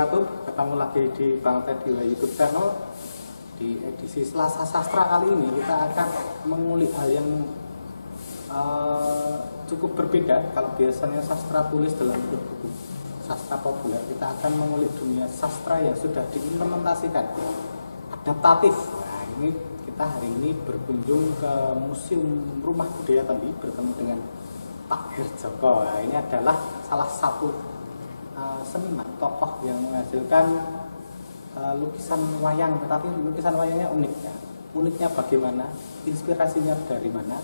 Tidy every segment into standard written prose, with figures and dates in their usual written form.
wabarakatuh. Ketemu lagi di Bang Teddy YouTube channel. Di edisi Selasa Sastra kali ini kita akan mengulik hal yang cukup berbeda. Kalau biasanya sastra tulis dalam buku sastra populer, kita akan mengulik dunia sastra yang sudah diimplementasikan, adaptatif. Nah, ini kita hari ini berkunjung ke Museum Rumah Budaya Tembi, bertemu dengan Pak Herjoko. Nah, ini adalah salah satu seniman tokoh yang menghasilkan lukisan wayang, tetapi lukisan wayangnya unik ya. Uniknya bagaimana? Inspirasinya dari mana?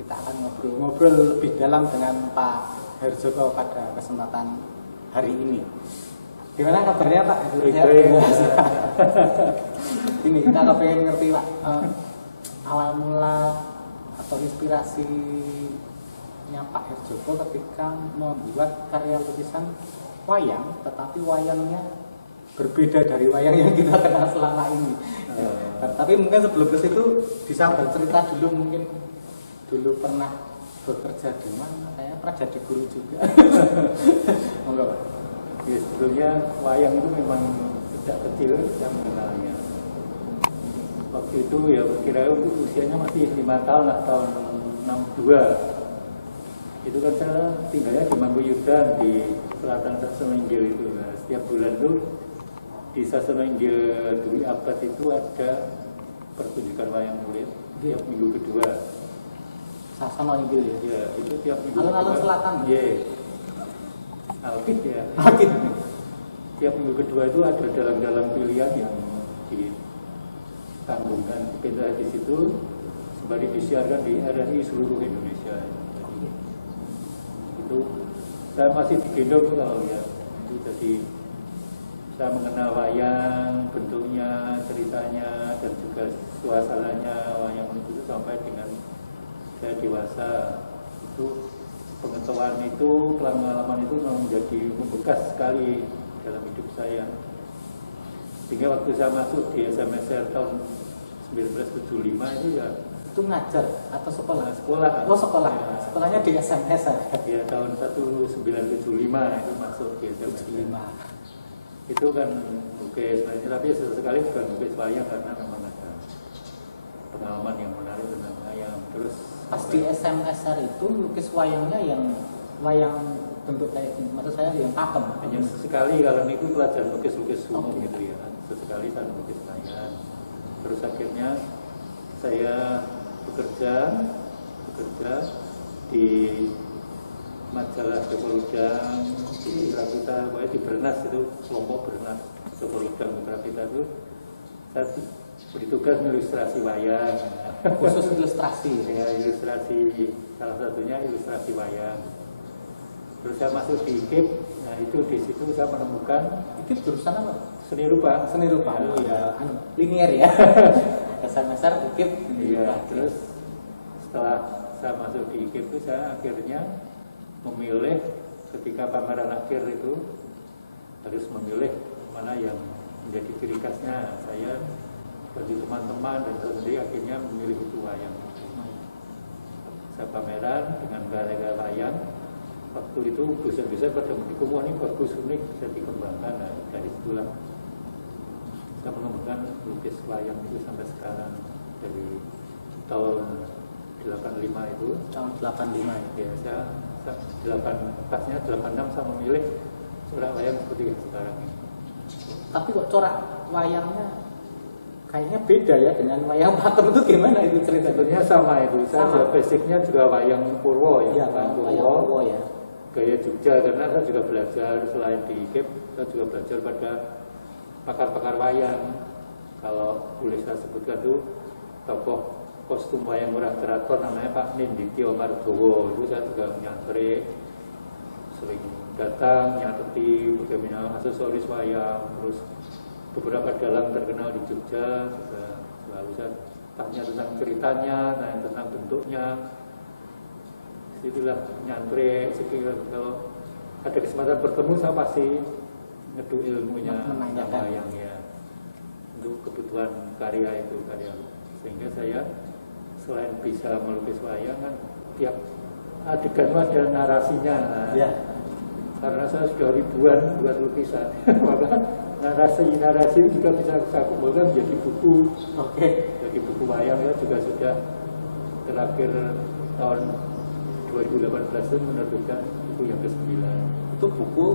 Kita akan ngobrol lebih dalam dengan Pak Herjoko pada kesempatan hari ini. Gimana kabarnya Pak? Ini kita pengen ngerti Pak, awal mula atau inspirasinya Pak Herjoko ketika membuat karya lukisan wayang, tetapi wayangnya berbeda dari wayang yang kita kenal selama ini. Tapi mungkin sebelum ke situ bisa bercerita dulu, mungkin dulu pernah bekerja di mana? Saya pernah jadi guru juga. Enggak Pak. Ya, sebetulnya wayang itu memang sejak kecil saya mengenalnya. Waktu itu ya kira usianya masih 5 tahun lah, tahun 62. Itu kan saya tinggalnya di Mangkuyudan di selatan Sasemenggil itu. Nah, setiap bulan tuh di Sasemenggil Dwi Abad itu ada pertunjukan wayang kulit tiap minggu kedua. Sasemenggil ya? Ya, itu tiap minggu alun-alun selatan? Iya. Alkit ya. Alkit. Tiap minggu kedua itu ada dalang-dalang pilihan yang ditanggungan pindah di situ sembari disiarkan di RRI seluruh Indonesia. Itu saya masih digendong kalau ya. Jadi saya mengenal wayang, bentuknya, ceritanya, dan juga suasananya wayang itu sampai dengan saya dewasa. Itu pengetahuan itu, pengalaman itu memang menjadi membekas sekali dalam hidup saya. Sehingga waktu saya masuk di SMSR tahun 1975 itu ya. Itu ngajar atau sekolah? Sekolah. Oh sekolah. Ya. Sekolahnya di SMSR. Ya tahun 1975 itu masuk di SMSR. Itu kan lukis, tapi sesekali juga lukis wayang karena memang ada pengalaman yang menarik tentang wayang. Terus pas di SMSR itu lukis wayangnya yang wayang bentuk kayak gini, maksud saya yang pakem. Hanya sesekali kalau itu pelajaran lukis-lukis umum gitu ya. Sesekali saya lukis wayang. Terus akhirnya saya bekerja di majalah Joko Ludang, di Grafita, di Bernas itu, kelompok Bernas Joko Ludang Grafita itu saya beri tugas ilustrasi wayang. Khusus ilustrasi? Ya, ilustrasi, salah satunya ilustrasi wayang. Terus saya masuk di IKIP, nah itu di situ saya menemukan IKIP jurusan apa? Seni rupa. Seni rupa, ya, linear ya. SMSR IKIP. Iya, terus setelah saya masuk di IKIP itu saya akhirnya memilih ketika pameran akhir itu harus memilih mana yang menjadi ciri khasnya. Saya bagi teman-teman dan saya sendiri akhirnya memilih itu wayang. Saya pameran dengan gaya wayang. Waktu itu dosen-dosen pada mendukung, wah ini bagus, unik, bisa dikembangkan. Nah, dari situlah saya mengembangkan lukis wayang itu sampai sekarang, dari tahun 85 itu. Tahun 85 ya, saya 86 saya memilih corak wayang seperti yang sekarang ini. Tapi kok corak wayangnya kayaknya beda ya dengan wayang pakem, itu gimana itu ceritanya? Sebetulnya sama itu, saya basicnya juga wayang Purwo ya, wayang Purwo ya. Gaya Jogja, karena saya juga belajar selain di IKIP, saya juga belajar pada pakar-pakar wayang. Kalau boleh saya sebutkan itu tokoh kostum wayang Murah Keraton namanya Pak Nindityo Margowo. Itu saya juga menyantri, sering datang nyateti bagaimana aksesoris wayang. Terus beberapa dalang terkenal di Jogja juga selalu saya tanya tentang ceritanya, tentang bentuknya. Itulah nyantri. Kalau ada kesempatan bertemu saya pasti ngedu ilmunya wayang ya, untuk kebutuhan karya itu, sehingga saya selain bisa melukis wayang kan tiap adegan ada narasinya. Ya. karena saya sudah ribuan buat lukisan, maka narasi juga bisa saya kumpulkan menjadi buku. Jadi buku wayang ya juga sudah terakhir tahun 2018 itu menerbitkan buku yang ke-9. Itu buku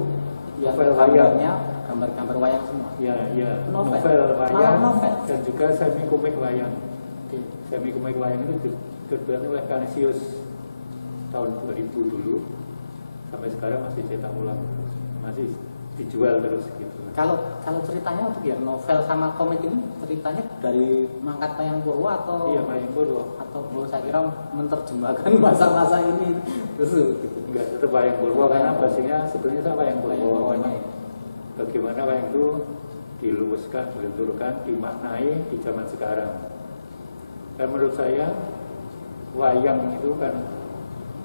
yang novel wayang, gambar-gambar wayang semua. ya Novel wayang novel. dan juga semi komik wayang. Semi komik wayang itu diterbitkan oleh Kanisius tahun 2000 dulu, sampai sekarang masih cetak ulang, masih dijual terus gitu. Kalau ceritanya untuk yang novel sama komik ini ceritanya dari mangkat Wayang Purwo atau Iya, Wayang Purwo. atau saya kira menerjemahkan masa-masa ini gitu. Enggak tetap Wayang Purwo karena basicnya sebenarnya sama Wayang Purwo. Wayang Bagaimana wayang itu diluluskan, dilenturkan, dimaknai di zaman sekarang. Dan menurut saya wayang itu kan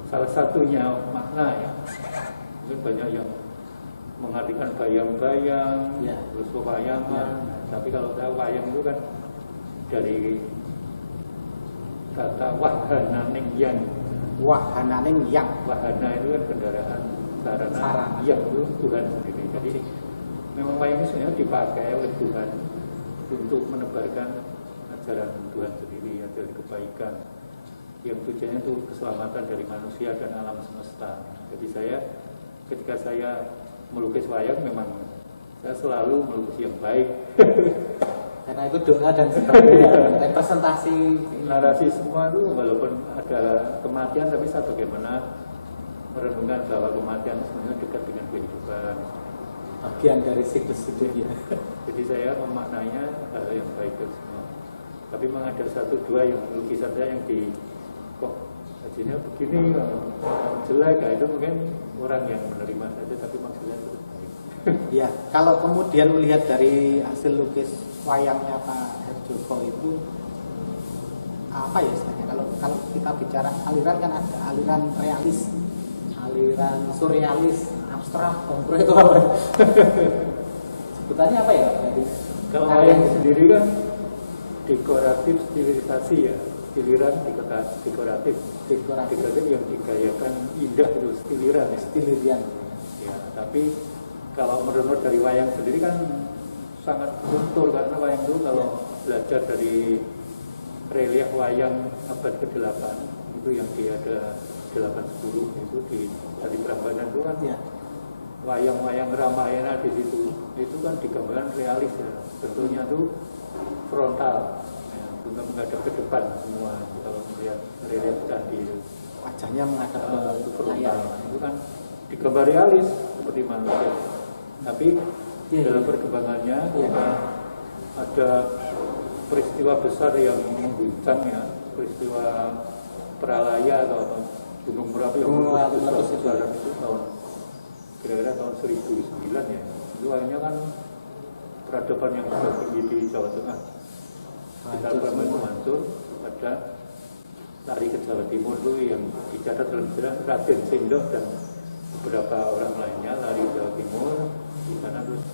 salah satunya makna ya. Mungkin banyak yang mengartikan bayang-bayang, Ya. terus pewayangan. Tapi kalau saya wayang itu kan dari kata wahana yang. Wahananing yang Wahana itu kan kendaraan, sarana. Sarana. Yang itu Tuhan sendiri. Jadi memang wayang ini sebenarnya dipakai oleh Tuhan untuk menebarkan ajaran Tuhan sendiri, ajaran kebaikan yang tujuannya itu keselamatan dari manusia dan alam semesta. Jadi ketika saya melukis wayang memang saya selalu melukis yang baik. karena itu doa dan sebagainya. Representasi Narasi semua itu walaupun ada kematian, tapi saya bagaimana merenungkan bahwa kematian sebenarnya dekat dengan kehidupan. bagian dari siklus hidup ya. Jadi saya memaknainya hal yang baik itu semua. Tapi memang ada satu dua yang lukisan saya yang kok hasilnya begini, jelek, itu mungkin orang yang menerima saja, tapi maksudnya itu baik. Ya, kalau kemudian melihat dari hasil lukis wayangnya Pak Herjoko itu apa ya istilahnya? Kalau kita bicara aliran kan ada aliran realis, aliran surrealis, abstrak, konkret itu apa? Sebutannya apa ya? Jadi, Kalau wayang sendiri kan dekoratif stilisasi ya, stiliran dekoratif yang digayakan indah terus stiliran ya. stiliran. Ya, tapi kalau menurut dari wayang sendiri kan sangat luntur, karena wayang itu kalau belajar dari relief wayang abad ke-8 itu yang dia ada 810 itu dari Prambanan itu kan Ya. wayang-wayang Ramayana di situ itu kan digambarkan realis ya, bentuknya itu frontal ya, bukan menghadap ke depan semua. Kalau melihat relief candi itu Wajahnya menghadap itu ke layar. frontal, itu kan digambar realis seperti manusia. Tapi dalam perkembangannya ada peristiwa besar yang mengguncang ya, peristiwa Pralaya atau Gunung Merapi yang meletus besar itu kira-kira tahun 1009 ya. Itu akhirnya kan peradaban yang sudah tinggi di Jawa Tengah kita itu hancur. Ada lari ke Jawa Timur itu yang dicatat dalam sejarah Raden Sendok dan beberapa orang lainnya lari ke Jawa Timur, di sana terus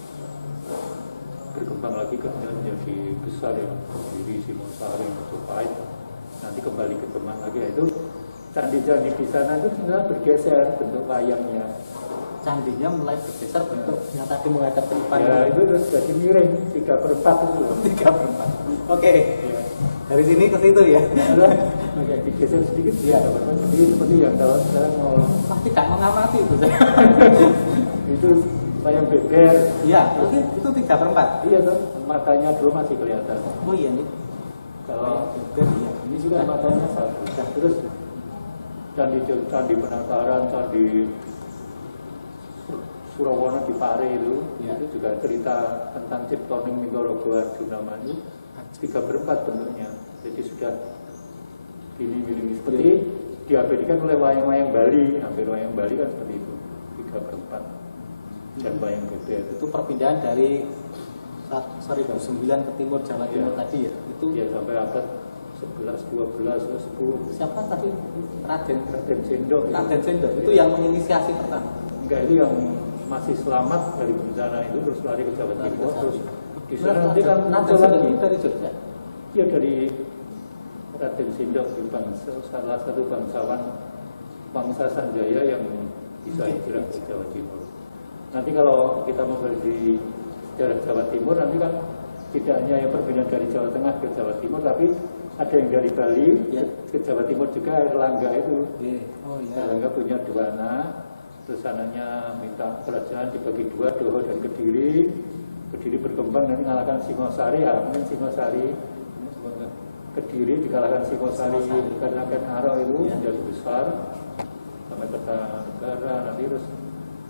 berkembang lagi kemudian menjadi besar ya, Kediri, Singosari, Majapahit, nanti kembali ke Demak lagi. Itu candi-candi di sana itu sebenarnya bergeser bentuk wayangnya. Candinya mulai bergeser bentuknya tadi menghadap ke depan. Ya itu terus jadi miring 3/4 itu loh. 3/4. Oke. Ya. Dari sini ke situ ya. Oke, digeser sedikit ya, jadi seperti yang kalau sekarang mau Pasti tidak mengamati itu. itu wayang beber. Iya, itu 3/4. Iya tuh, matanya dulu masih kelihatan. Oh iya nih. Kalau Iya. ini juga matanya satu. Terus candi Penataran, candi Surawana di Pare itu, Ya. itu juga cerita tentang Ciptoning Mindorogo Arjuna Manu 3/4 bentuknya. Jadi sudah ini seperti diabadikan oleh wayang-wayang Bali. Hampir wayang Bali kan seperti itu, 3/4. Dan wayang beber Itu perpindahan dari 9 ke timur Jawa Timur Ya. tadi ya. Itu ya sampai abad 11, 12, 10. siapa tadi? Raden Sendok. Raden Sendok. Itu yang menginisiasi pertama. Enggak, itu yang masih selamat dari bencana itu terus lari ke Jawa Timur, terus di sana nanti kan Raden muncul Sendok lagi. itu dari Jogja. Dia dari Raden Sendok, salah satu bangsawan bangsa Sanjaya yang bisa hijrah ke Jawa Timur. nanti kalau kita membeli di daerah Jawa Timur nanti kan tidak hanya yang perbedaan dari Jawa Tengah ke Jawa Timur, tapi ada yang dari Bali ke Jawa Timur juga, Erlangga itu. Oh iya. Erlangga punya 2 anak, terus anaknya minta kerajaan dibagi 2, Doho dan Kediri. Kediri berkembang dan mengalahkan Singosari, mungkin Singosari. Kediri dikalahkan Singosari karena Ken Arok itu menjadi besar sampai Kertanegara, nanti terus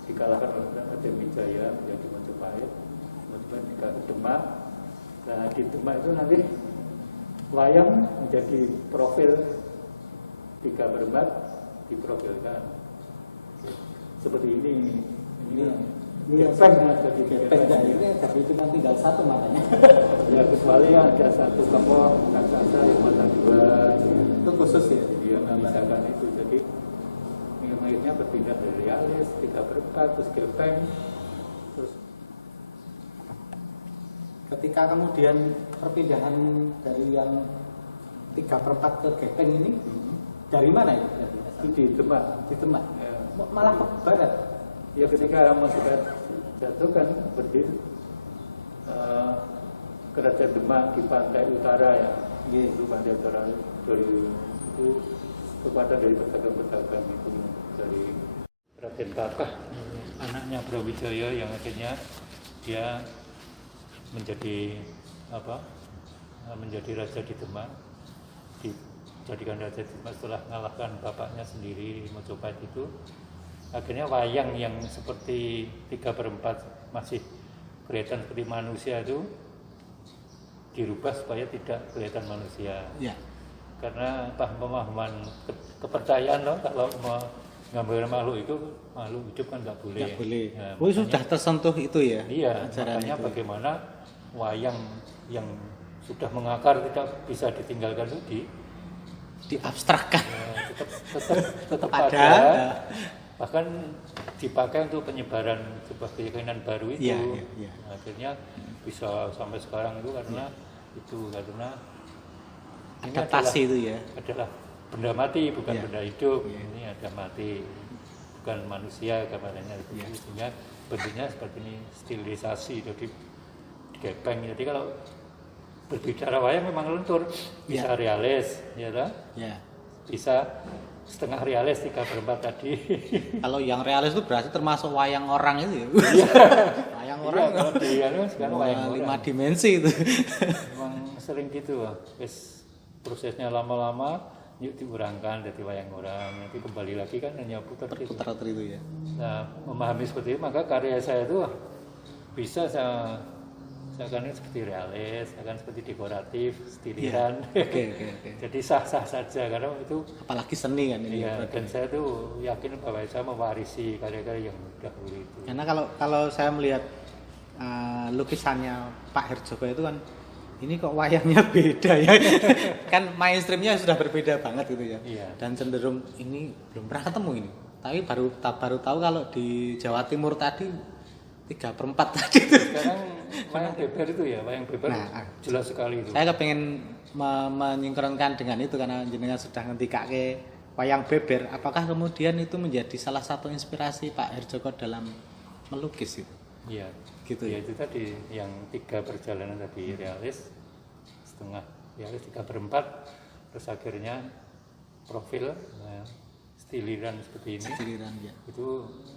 dikalahkan oleh Raden Wijaya menjadi Majapahit, Majapahit dikalahkan Demak. Nah di Demak itu nanti wayang menjadi profil 3/4 diprofilkan seperti ini. Gepeng jadi ini tapi cuma tinggal satu matanya. Ya kecuali ada satu tokoh raksasa yang mata 2 Itu khusus ya. dia memisahkan itu. Jadi akhirnya berpindah dari realis 3/4 terus gepeng, terus ketika kemudian perpindahan dari yang 3/4 ke gepeng ini dari mana itu? itu di Demak. Di Demak. Ya. Malah ke barat. Ya ketika Majapahit jatuh kan berdiri kerajaan Demak di pantai utara ya. Itu pantai utara dari itu kekuatan dari pedagang-pedagang itu dari Raden Bakah, anaknya Brawijaya yang akhirnya dia menjadi menjadi raja di Demak, dijadikan raja di Demak setelah mengalahkan bapaknya sendiri Majapahit itu. Akhirnya wayang yang seperti 3/4 masih kelihatan seperti manusia itu dirubah supaya tidak kelihatan manusia. Ya. Karena pemahaman kepercayaan loh, kalau mau gambar makhluk hidup kan nggak boleh. Nggak boleh. Nah, Sudah tersentuh itu ya. Iya, makanya itu. Bagaimana wayang yang sudah mengakar tidak bisa ditinggalkan itu diabstrakkan. Tetap ada. Bahkan dipakai untuk penyebaran sebuah keyakinan baru itu. Ya. Akhirnya bisa sampai sekarang itu karena ini adaptasi itu ya. Adalah benda mati bukan benda hidup. Ya. Ini ada mati bukan manusia gambarannya itu. Sehingga bentuknya seperti ini, stilisasi jadi digepeng. Jadi kalau berbicara wayang memang lentur, bisa realis, ya kan? Ya. Bisa setengah realis 3/4 tadi. Kalau yang realis itu berarti termasuk wayang orang itu ya. Wayang orang. Sekarang wayang 5 dimensi itu. Memang sering gitu, prosesnya lama-lama yuk diurangkan jadi wayang orang, nanti kembali lagi kan hanya putar itu ya. Nah, memahami seperti itu maka karya saya itu bisa saya akan seperti realis, akan seperti dekoratif, stiliran. Okay. Jadi sah-sah saja karena itu apalagi seni kan ini. Iya, dan saya tuh yakin bahwa saya mewarisi karya-karya yang dahulu itu. Karena kalau saya melihat lukisannya Pak Herjoko itu kan ini kok wayangnya beda ya. Kan mainstreamnya sudah berbeda banget gitu ya. Iya. Dan cenderung ini belum pernah ketemu ini. Tapi baru tahu kalau di Jawa Timur tadi 3/4 tadi itu. Sekarang wayang beber itu ya, wayang beber jelas sekali itu. Saya kepengen menyingkronkan dengan itu karena jenengan sudah ngendikake wayang beber. Apakah kemudian itu menjadi salah satu inspirasi Pak Herjoko dalam melukis itu? Iya, gitu ya. Itu tadi yang 3 perjalanan tadi realis, setengah realis 3/4, terus akhirnya profil. Stiliran seperti ini, itu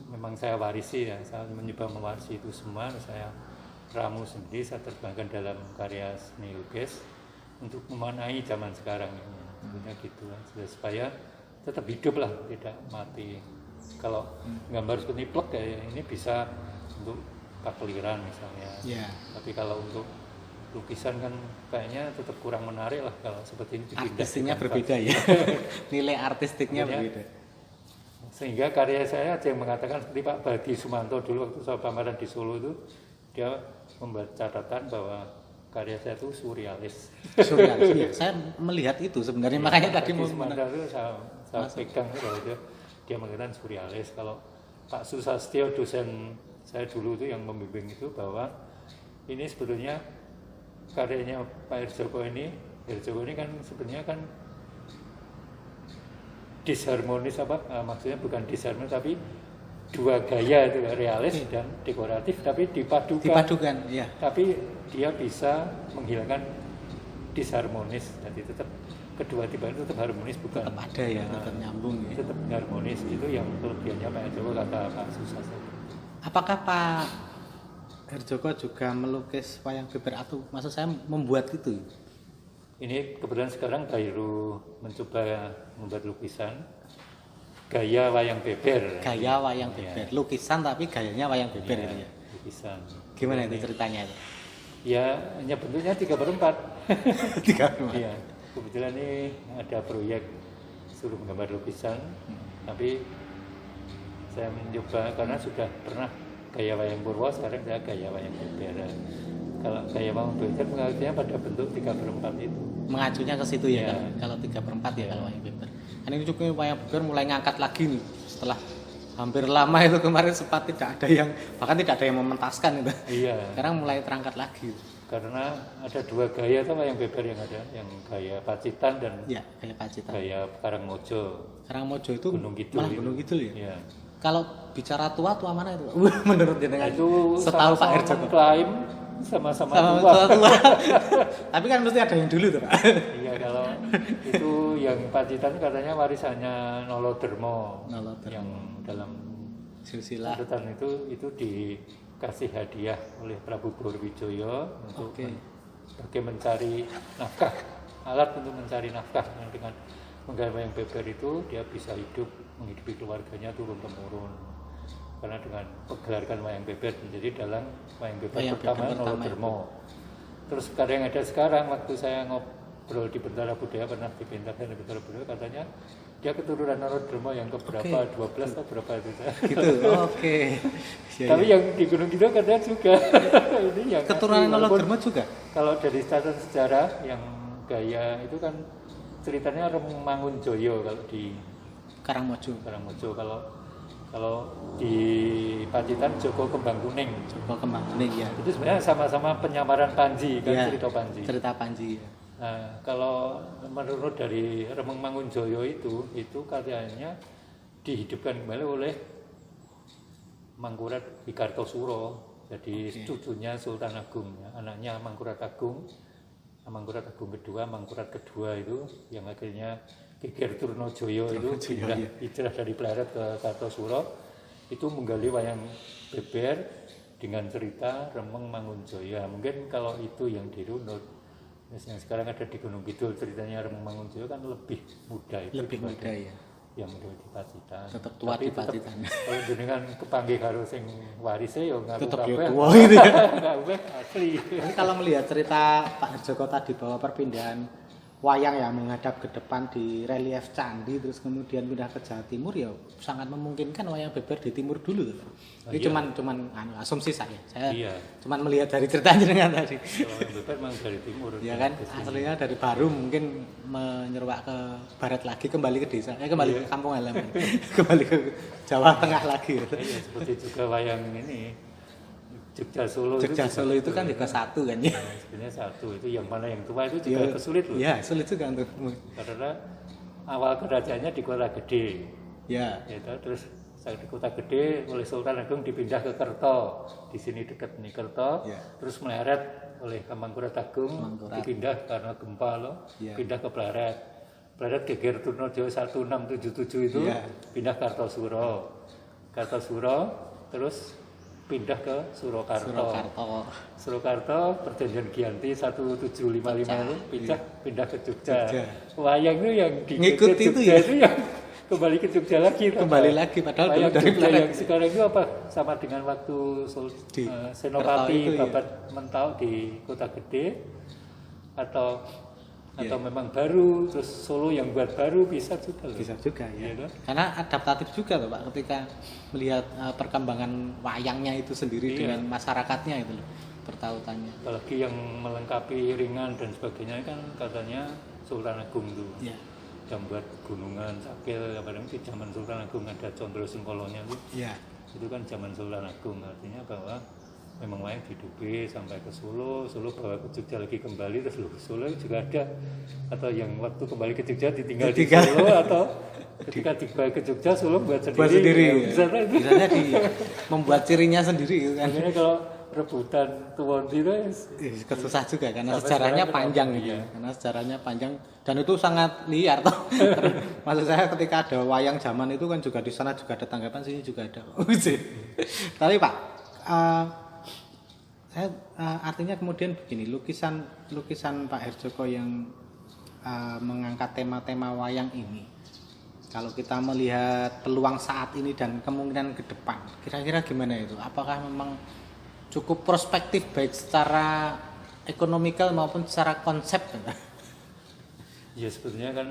memang saya warisi ya, saya mencoba mewarisi itu semua, saya ramu sendiri, saya terbangkan dalam karya seni lukis untuk memaknai zaman sekarang ini, tentunya gitu, supaya tetap hidup lah, tidak mati. Kalau gambar seperti plek kayak ini bisa untuk pakliran misalnya, tapi kalau untuk lukisan kan kayaknya tetap kurang menarik lah kalau seperti ini. Artistiknya berbeda ya, nilai artistiknya berbeda. Sehingga karya saya ada yang mengatakan seperti Pak Badi Sumanto dulu waktu saya pameran di Solo itu, dia membuat catatan bahwa karya saya itu surrealis. Surrealis, ya. Saya melihat itu sebenarnya, makanya tadi mau Sumanto itu saya pegang bahwa dia mengatakan surrealis. Kalau Pak Susastyo dosen saya dulu itu yang membimbing itu bahwa ini sebetulnya karyanya Pak Herjoko ini kan sebenarnya kan disharmonis maksudnya bukan disharmonis tapi dua gaya itu, realis dan dekoratif, tapi Dipadukan, ya. tapi dia bisa menghilangkan disharmonis, jadi tetap kedua tipe itu tetap harmonis, bukan Tetap ada ya, tetap nyambung ya. tetap harmonis. Itu yang kelebihannya Pak Joko, kata Pak Susah. Apakah Pak Herjoko juga melukis wayang beber atau maksud saya membuat gitu? Ini kebetulan sekarang baru mencoba membuat lukisan gaya wayang beber. Gaya wayang beber, lukisan tapi gayanya wayang beber Ya, gitu ya. lukisan. Gimana itu ceritanya itu? Ya, hanya bentuknya 3/4. 3/4. Iya. Kebetulan ini ada proyek suruh menggambar lukisan, tapi saya mencoba karena sudah pernah gaya wayang Purwo, sekarang saya gaya wayang beber. Kalau gaya wayang beber mengacunya pada bentuk 3/4 itu. Mengacunya ke situ ya, Ya. kalau 3/4 ya kalau wayang beber. Kan ini juga wayang beber mulai ngangkat lagi nih setelah hampir lama itu kemarin sempat tidak ada yang, bahkan tidak ada yang mementaskan itu. Iya. Sekarang mulai terangkat lagi. Karena ada dua gaya tuh wayang beber yang ada, yang gaya Pacitan dan Ya, gaya Pacitan. gaya Karangmojo. Karangmojo itu Gunung Kidul malah itu. Gunung Kidul ya. Iya. Kalau bicara tua mana itu? Menurut jenengan Itu setahu Pak sama-sama Herjoko. mengklaim sama-sama Sama tua. tua. Tapi kan mesti ada yang dulu tuh Pak. Iya, kalau itu yang Pacitan katanya warisannya Nolodermo. Nolodermo. Yang dalam Silsilah. catatan itu dikasih hadiah oleh Prabu Borwijoyo untuk Oke. sebagai mencari nafkah, alat untuk mencari nafkah. Dan dengan menggambar wayang beber itu dia bisa hidup, menghidupi keluarganya turun temurun. Karena dengan menggelarkan wayang beber menjadi dalang wayang beber Wayang beber pertama pertama Nolodermo. Terus sekarang yang ada sekarang, waktu saya ngobrol di Bentara Budaya, pernah dipintakan di Bentara Budaya, katanya dia keturunan Nolodermo yang keberapa, 12 atau berapa itu. Gitu. Oke. Ya, Tapi ya. yang di Gunung Kidul katanya juga. Ini yang Keturunan asli, walaupun Nolodermo juga. kalau dari catatan sejarah yang gaya itu kan ceritanya Remung Mangunjoyo kalau di Karangmojo. Karangmojo, kalau di Pacitan Joko Kembang Kuning. Coba kembang kuning ya. Itu sebenarnya sama-sama penyamaran Panji kan, Ya, cerita Panji. Cerita Panji ya. Nah, kalau menurut dari Remeng Mangunjoyo itu katanya dihidupkan kembali oleh Mangkurat Hikartosuro, jadi cucunya Sultan Agung, ya. Anaknya Mangkurat Agung kedua, Mangkurat kedua itu yang akhirnya Geger Turnojoyo itu pindah hijrah dari Pleret ke Kartosuro, itu menggali wayang beber dengan cerita Remeng Mangunjoyo. Mungkin kalau itu yang dirunut, yang sekarang ada di Gunung Kidul ceritanya Remeng Mangunjoyo kan lebih muda itu, Lebih muda ya. yang muda di Pacitan. Tetap tua Tapi di Pacitan. Kalau jenengan kepanggih karo sing warise ya ngaku Tetap kabeh. ya tua gitu ya. Enggak ubah asli. Tapi kalau melihat cerita Pak Herjoko tadi bahwa perpindahan wayang yang menghadap ke depan di relief candi terus kemudian pindah ke Jawa Timur ya sangat memungkinkan wayang beber di timur dulu. Ini iya. cuman asumsi saya. Saya Iya. cuman melihat dari ceritanya dengan tadi. Kalau yang beber memang dari timur. Ya kan Ke sini. aslinya dari Baru mungkin menyeruak ke barat lagi kembali ke desa. Kembali ke kampung halaman. Kembali ke Jawa Tengah lagi. Iya, seperti juga wayang ini Jogja Solo Jogja juga Solo itu kan gitu. juga satu kan ya. Nah, sebenarnya satu itu yang mana yang tua itu juga kesulit loh. Iya, sulit juga untuk. Karena awal kerajaannya di Kota Gede. Ya. Gitu. Terus saat di Kota Gede oleh Sultan Agung dipindah ke Kerto. Di sini dekat nih Kerto. Ya. Terus meleret oleh Mangkurat Agung Mangkurat. dipindah karena gempa loh. Ya. Pindah ke Pleret. Pleret Geger Turnojoyo 1677 itu Ya. pindah Kartosuro. Kartosuro terus pindah ke Surakarta. Surakarta perjanjian Giyanti 1755 itu pindah ke Jogja. Wayang itu yang di Ngikuti itu Jogja ya? itu yang kembali ke Jogja lagi. Kembali lagi padahal dulu wayang dari Jogja Pleret. yang sekarang itu apa? Sama dengan waktu Di Senopati Kerto itu ya? Babat Mentau di Kota Gede atau Ya. memang baru terus Solo yang buat baru bisa juga loh. Bisa juga ya. Iya kan? Karena adaptatif juga loh Pak ketika melihat perkembangan wayangnya itu sendiri Iya. dengan masyarakatnya itu loh pertautannya. Apalagi yang melengkapi ringan dan sebagainya kan katanya Sultan Agung tuh. Ya. Yang buat gunungan, sakil, apalagi di zaman Sultan Agung ada Condro Singkolonya tuh. Ya. Itu kan zaman Sultan Agung, artinya bahwa memang wayang dihidupi sampai ke Solo bawa ke Jogja lagi kembali, terus loh Solo juga ada, atau yang waktu kembali ke Jogja ditinggal di Ditinggal. Solo atau ketika dibawa ke Jogja, Solo buat sendiri. Buat sendiri. Ya, Ya. Bisanya membuat cirinya sendiri gitu kan. Makanya kalau rebutan tuan itu Susah juga karena sampai sejarahnya sekarang panjang kenapa? gitu. Iya. Karena sejarahnya panjang dan itu sangat liar toh. Maksud saya ketika ada wayang zaman itu kan juga di sana juga ada tanggapan, sini juga ada. Tapi Pak, saya artinya kemudian begini, lukisan Pak Herjoko yang mengangkat tema-tema wayang ini, kalau kita melihat peluang saat ini dan kemungkinan ke depan, kira-kira gimana itu? Apakah memang cukup prospektif baik secara ekonomikal maupun secara konsep? Ya sebetulnya kan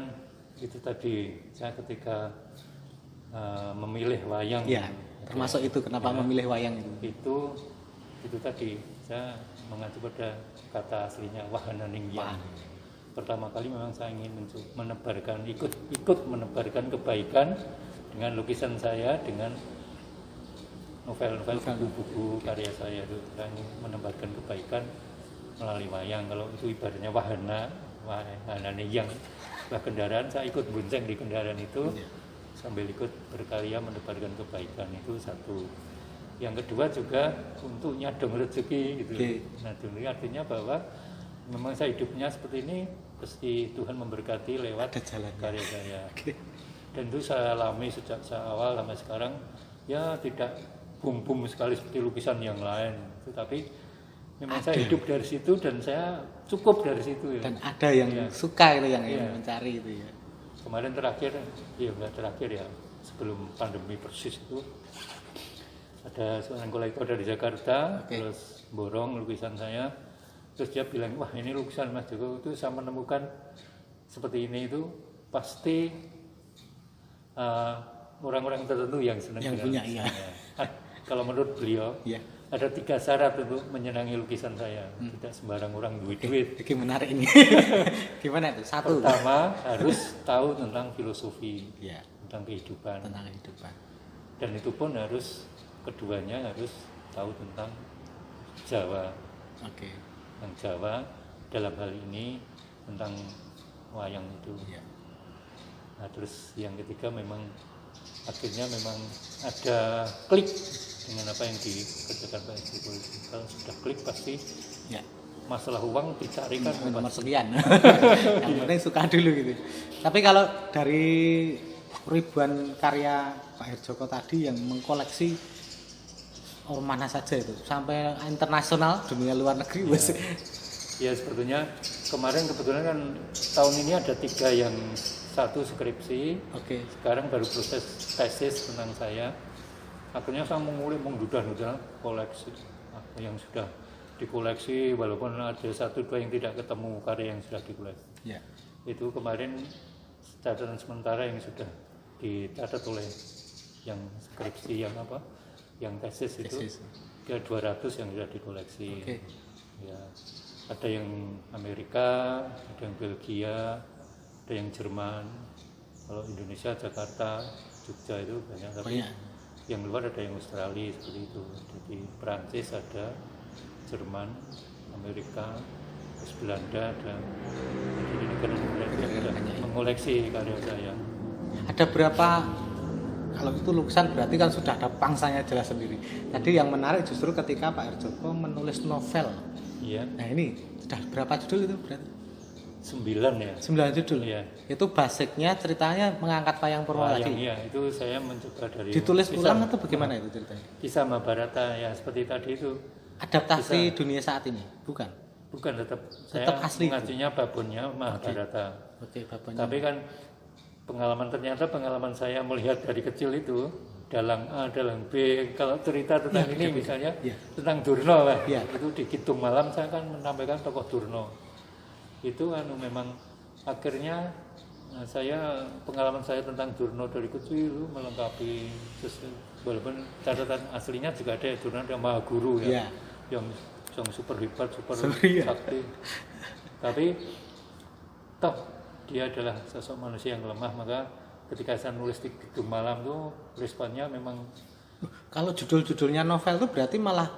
itu tadi saya ketika memilih wayang. Ya, termasuk itu kenapa memilih wayang itu? Itu tadi saya mengacu pada kata aslinya wahana ningyang. Pertama kali memang saya ingin menebarkan ikut menebarkan kebaikan dengan lukisan saya, dengan novel-novel, buku-buku karya saya itu. Saya ingin menebarkan kebaikan melalui wayang. Kalau itu ibaratnya wahana ningyang, kendaraan, saya ikut bonceng di kendaraan itu sambil ikut berkarya menebarkan kebaikan, itu satu. Yang kedua juga untuk nyadong rezeki gitu. Nyadong ini artinya bahwa memang saya hidupnya seperti ini, pasti Tuhan memberkati lewat karya saya. Dan itu saya alami sejak saya awal sampai sekarang, ya tidak bum-bum sekali seperti lukisan yang lain, tetapi memang saya hidup dari situ dan saya cukup dari situ ya. Dan ada yang suka itu yang mencari itu ya. Kemarin terakhir ya sebelum pandemi persis itu ada seorang kolektor dari Jakarta, terus borong lukisan saya, terus dia bilang, wah ini lukisan Mas Joko itu saya menemukan seperti ini itu pasti orang-orang tertentu yang senang yang punya iya. Kalau menurut beliau ada 3 syarat untuk menyenangi lukisan saya. Tidak sembarang orang duit-duit. Oke, menarik ini. Gimana itu? Satu. Pertama harus tahu tentang filosofi, tentang kehidupan. Dan itu pun keduanya harus tahu tentang Jawa. Yang Jawa dalam hal ini tentang wayang itu. Nah, terus yang ketiga memang akhirnya memang ada klik dengan apa yang dikerjakan Pak Joko. Kalau sudah klik pasti masalah uang dicarikan nomor sekian. Yang penting suka dulu gitu. Tapi kalau dari ribuan karya Pak Herjoko tadi yang mengkoleksi mana saja itu sampai internasional, dunia luar negeri ya sebetulnya kemarin kebetulan kan tahun ini ada 3 yang satu skripsi, sekarang baru proses tesis tentang saya. Akhirnya saya mendudah-dudah koleksi yang sudah dikoleksi, walaupun ada 1-2 yang tidak ketemu karya yang sudah dikoleksi. Itu kemarin catatan sementara yang sudah dicatat oleh yang skripsi yang tesis itu ke 200 yang sudah dikoleksi. Ya, ada yang Amerika, ada yang Belgia, ada yang Jerman. Kalau Indonesia, Jakarta, Jogja itu banyak. Tapi yang luar ada yang Australia seperti itu. Jadi Perancis ada, Jerman, Amerika, terus Belanda ada. Jadi negara-negara mengoleksi karya saya. Ada berapa? Kalau itu lukisan berarti kan sudah ada pangsanya jelas sendiri. Tadi yang menarik justru ketika Pak Herjoko menulis novel. Nah ini sudah berapa judul itu berarti? 9 ya. 9 judul. Itu basicnya ceritanya mengangkat wayang Purwo lagi. Iya, itu saya mencoba dari. Ditulis ulang atau bagaimana itu ceritanya? Kisah Mahabharata ya seperti tadi itu. Adaptasi dunia saat ini, bukan? Bukan, tetap saya asli mengacunya babonnya Mahabharata. Babonnya. Tapi kan pengalaman saya melihat dari kecil itu dalang A, dalang B. Kalau cerita tentang ini misalnya tentang Durna lah, itu di Kidung Malam saya kan menampilkan tokoh Durna. Itu memang akhirnya saya pengalaman saya tentang Durna dari kecil melengkapi, walaupun catatan aslinya juga ada Durna ada Maha Guru yang super hebat, super sakti. Tapi toh dia adalah sosok manusia yang lemah, maka ketika saya nulis di Kidung Malam tuh responnya memang. Kalau judul-judulnya novel itu berarti malah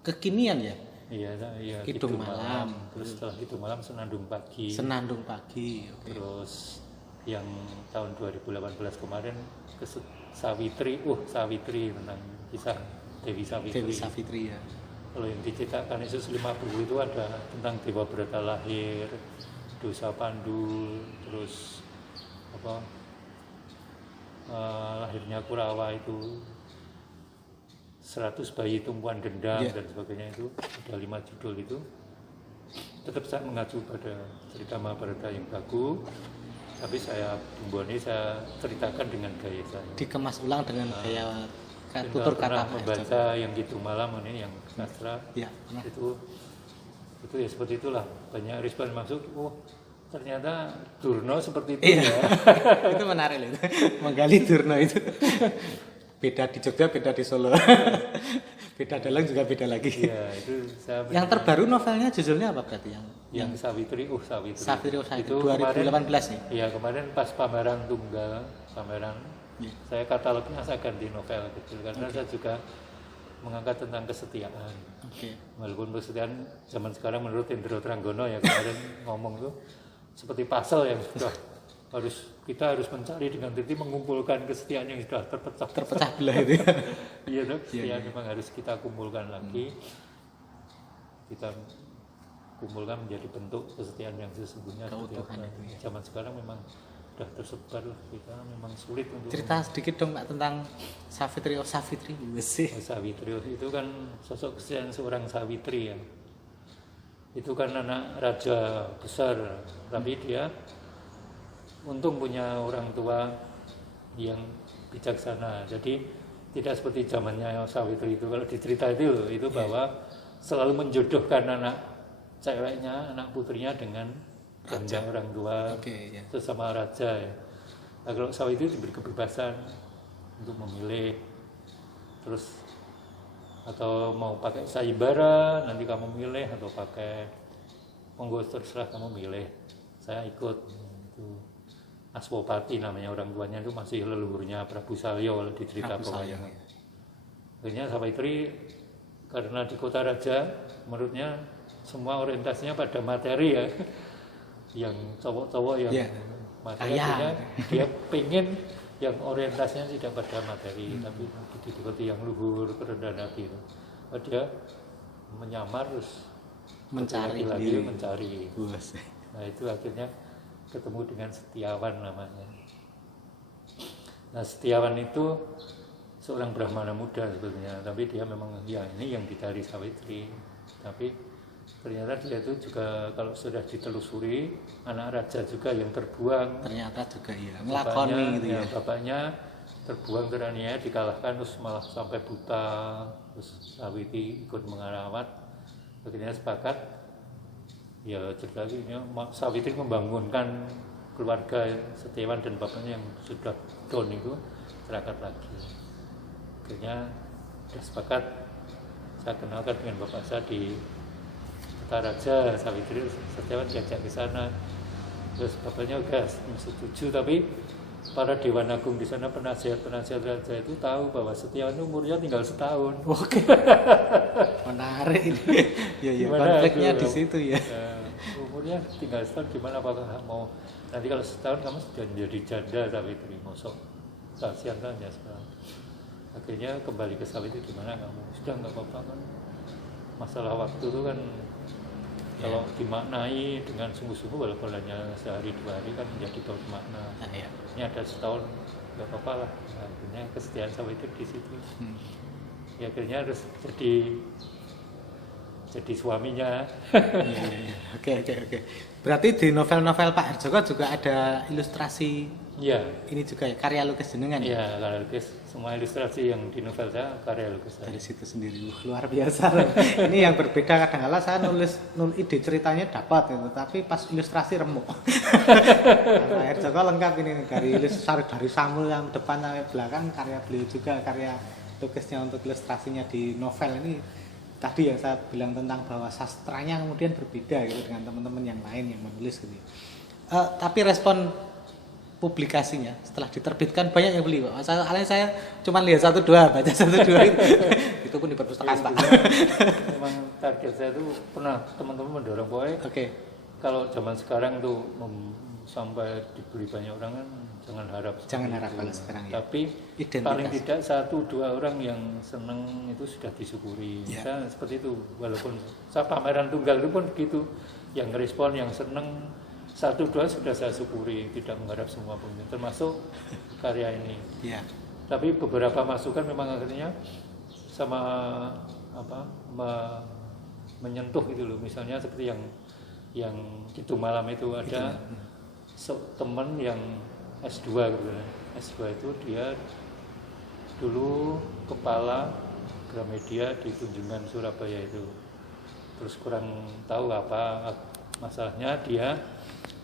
kekinian ya? Iya. Kidung Malam. Terus setelah Kidung Malam Senandung Pagi. Senandung Pagi. Terus yang tahun 2018 kemarin Savitri tentang kisah Dewi Savitri. Dewi Savitri ya. Kalau yang dicetakkan Yesus 50 itu ada tentang Dewa Brata lahir, dosa Pandul, terus lahirnya Kurawa itu, 100 bayi tumpuan dendam dan sebagainya, itu ada 5 judul itu. Tetap saya mengacu pada cerita Mahabharata yang baku, tapi saya ceritakan dengan gaya saya. Dikemas ulang dengan gaya tutur pernah kata membaca yang gitu malam ini yang sastra itu ya seperti itulah, banyak respon masuk, ternyata Durna seperti itu ya. Itu menarik loh, menggali Durna itu. Beda di Jogja, beda di Solo. Beda dalang juga beda lagi. Iya, itu yang terbaru novelnya judulnya apa berarti yang Savitri itu 2018 nih. Iya, kemarin pas pameran tunggal, saya katalognya saya ganti novel kecil karena saya juga mengangkat tentang kesetiaan. Walaupun kesetiaan zaman sekarang menurut Indro Tranggono ya kemarin ngomong tuh seperti puzzle yang sudah kita harus mencari dengan teliti mengumpulkan kesetiaan yang sudah terpecah belah itu. Iya dok, kesetiaan memang harus kita kumpulkan lagi. Kita kumpulkan menjadi bentuk kesetiaan yang sesungguhnya. Zaman sekarang memang sudah tersebar, kita memang sulit untuk cerita sedikit dong Pak tentang Savitri. Savitri itu kan sosok kesetiaan seorang Savitri ya. Itu kan anak raja besar, tapi dia untung punya orang tua yang bijaksana. Jadi tidak seperti zamannya Savitri itu. Kalau di cerita itu bahwa selalu menjodohkan anak ceweknya, anak putrinya dengan ganda orang tua, sesama raja ya. Nah, kalau Savitri diberi kebebasan untuk memilih, terus atau mau pakai sayembara nanti kamu milih, atau pakai monggo terserah kamu milih, saya ikut. Itu Aswapati namanya orang tuanya, itu masih leluhurnya Prabu Salya kalau di cerita pewayangan. Akhirnya Savitri karena di kota raja menurutnya semua orientasinya pada materi ya, yang cowok-cowok yang materi, dia pengen yang orientasinya tidak pada materi tapi budi-budi yang luhur, kerendahan hati itu. Dia menyamar terus mencari. Nah itu akhirnya ketemu dengan Setiawan namanya. Nah Setiawan itu seorang Brahmana muda sebetulnya, tapi dia memang ini yang dicari Savitri. Tapi ternyata dia itu juga kalau sudah ditelusuri anak raja juga yang terbuang. Ternyata juga melakoni gitu ya. Bapaknya terbuang teraniaya, dikalahkan terus malah sampai buta. Terus Savitri ikut mengarawat. Akhirnya sepakat. Ya cerita ini Savitri membangunkan keluarga Setiawan dan bapaknya yang sudah down itu terangkat lagi. Akhirnya sudah sepakat, saya kenalkan dengan bapak saya di kota raja. Savitri Setiawan diajak ke sana, terus bapaknya udah setuju, tapi para Dewan Agung di sana, penasihat raja itu tahu bahwa Setiawan umurnya tinggal setahun. Oke. Menarik ini. Ya konfliknya di situ ya. Umurnya tinggal setahun, gimana apakah mau nanti kalau setahun kamu sudah menjadi janda Savitri, mosok kasihan kan ya sekarang. Akhirnya kembali ke Savitri, gimana kamu sudah nggak apa-apa kan, masalah waktu itu kan kalau dimaknai dengan sungguh-sungguh walaupun hanya sehari 2 hari kan menjadi bermakna. Ini ada setahun nggak apa-apa lah. Nah, akhirnya kesetiaan Savitri di situ. Ya akhirnya harus jadi suaminya. Oke. Berarti di novel-novel Pak Harjoko juga ada ilustrasi. Iya. Ini juga ya karya lukis jenengan ya? Iya, karya lukis. Semua ilustrasi yang di novel saya karya lukis. Dari situ sendiri luar biasa. Ini yang berbeda, kadang-kadang saya nulis ide ceritanya dapat gitu, tapi pas ilustrasi remuk. Pak Harjoko lengkap ini dari Samuel yang depan sampai belakang karya beliau juga, karya lukisnya untuk ilustrasinya di novel ini. Tadi yang saya bilang tentang bahwa sastranya kemudian berbeda gitu dengan teman-teman yang lain yang menulis gitu. Tapi respon publikasinya setelah diterbitkan banyak yang beli Pak. Saya cuma lihat 1-2, baca 1-2 itu pun di perpustakaan Pak. Memang target saya itu pernah teman-teman mendorong kalau zaman sekarang tuh sampai dibeli banyak orang kan jangan harap. Jangan harap kalau sekarang ya. Tapi Identitas. paling tidak 1-2 orang yang seneng itu sudah disyukuri. Ya. Saya seperti itu, walaupun saya pameran tunggal itu pun begitu. Yang respon, yang seneng 1-2 sudah saya syukuri, tidak mengharap semua pengunjung, termasuk karya ini. Ya. Tapi beberapa masukan memang akhirnya sama menyentuh gitu loh. Misalnya seperti yang itu malam itu ada teman yang S2 gitu kan. S2 itu dia dulu kepala Gramedia di Tunjungan Surabaya itu. Terus kurang tahu apa masalahnya, dia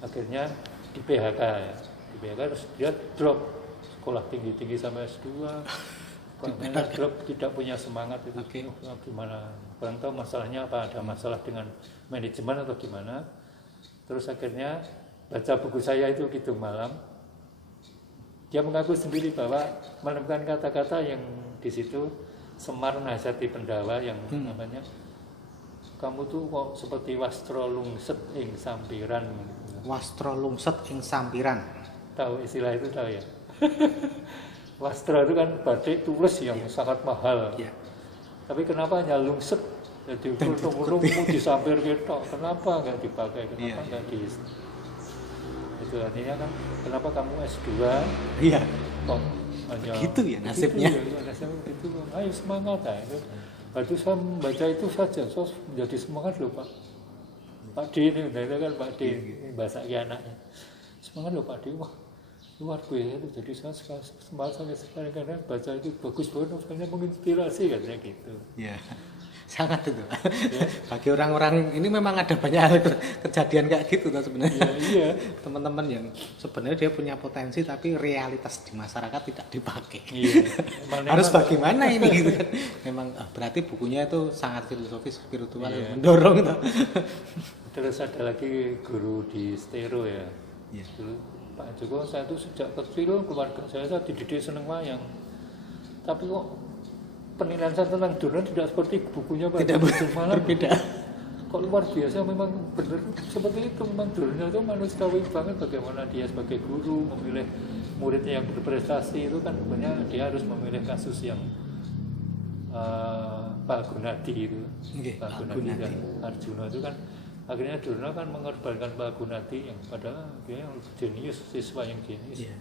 akhirnya di PHK ya. Di PHK terus dia drop sekolah tinggi-tinggi sampai S2. Karena drop, tidak punya semangat itu. Okay. Gimana? Kurang tahu masalahnya apa, ada masalah dengan manajemen atau gimana. Terus akhirnya baca buku saya itu gitu malam. Dia mengaku sendiri bahwa menemukan kata-kata yang di situ Semar Nasati Pendawa yang namanya kamu tuh kok seperti wastro lungset ing sampiran. Wastro lungset ing sampiran. Tahu istilah itu tahu ya? Wastro itu kan batik tulis yang sangat mahal. Ya. Tapi kenapa hanya lungset? Jadi urung di sampir kita. Kenapa nggak dipakai? Kenapa nggak di? Itu artinya kan kenapa kamu S2? Iya. Kok hanya Gitu ya nasibnya. Gitu, nasibnya gitu. Ayo semangat ya. Itu saya membaca itu saja, saya menjadi semangat loh Pak. Pak D ini, kan Pak D, bahasa anaknya. Semangat loh Pak D, wah luar biasa itu. Jadi saya semangat sampai sekarang karena baca itu bagus banget, makanya menginspirasi katanya gitu. Iya. Sangat itu. Ya. Bagi orang-orang ini memang ada banyak hal kejadian kayak gitu kan sebenarnya. Iya. Teman-teman yang sebenarnya dia punya potensi tapi realitas di masyarakat tidak dipakai. Iya. Harus bagaimana ini gitu kan. Memang berarti bukunya itu sangat filosofis, spiritual, Iya. mendorong itu. Terus ada lagi guru di Stero ya. Iya. Dulu Pak Joko, saya tuh sejak kecil keluarga saya dididik seneng wayang. Tapi kok penilaian saya tentang Durna tidak seperti bukunya Pak Tidak Malam. berbeda. Kok luar biasa, memang benar seperti itu. Memang Durna itu manusiawi banget, bagaimana dia sebagai guru memilih muridnya yang berprestasi itu kan sebenarnya dia harus memilih kasus yang Pak Gunadi itu. Okay, Pak Gunadi dan Arjuna itu kan akhirnya Durna kan mengorbankan Pak Gunadi yang padahal dia yang jenius, siswa yang jenius. Iya.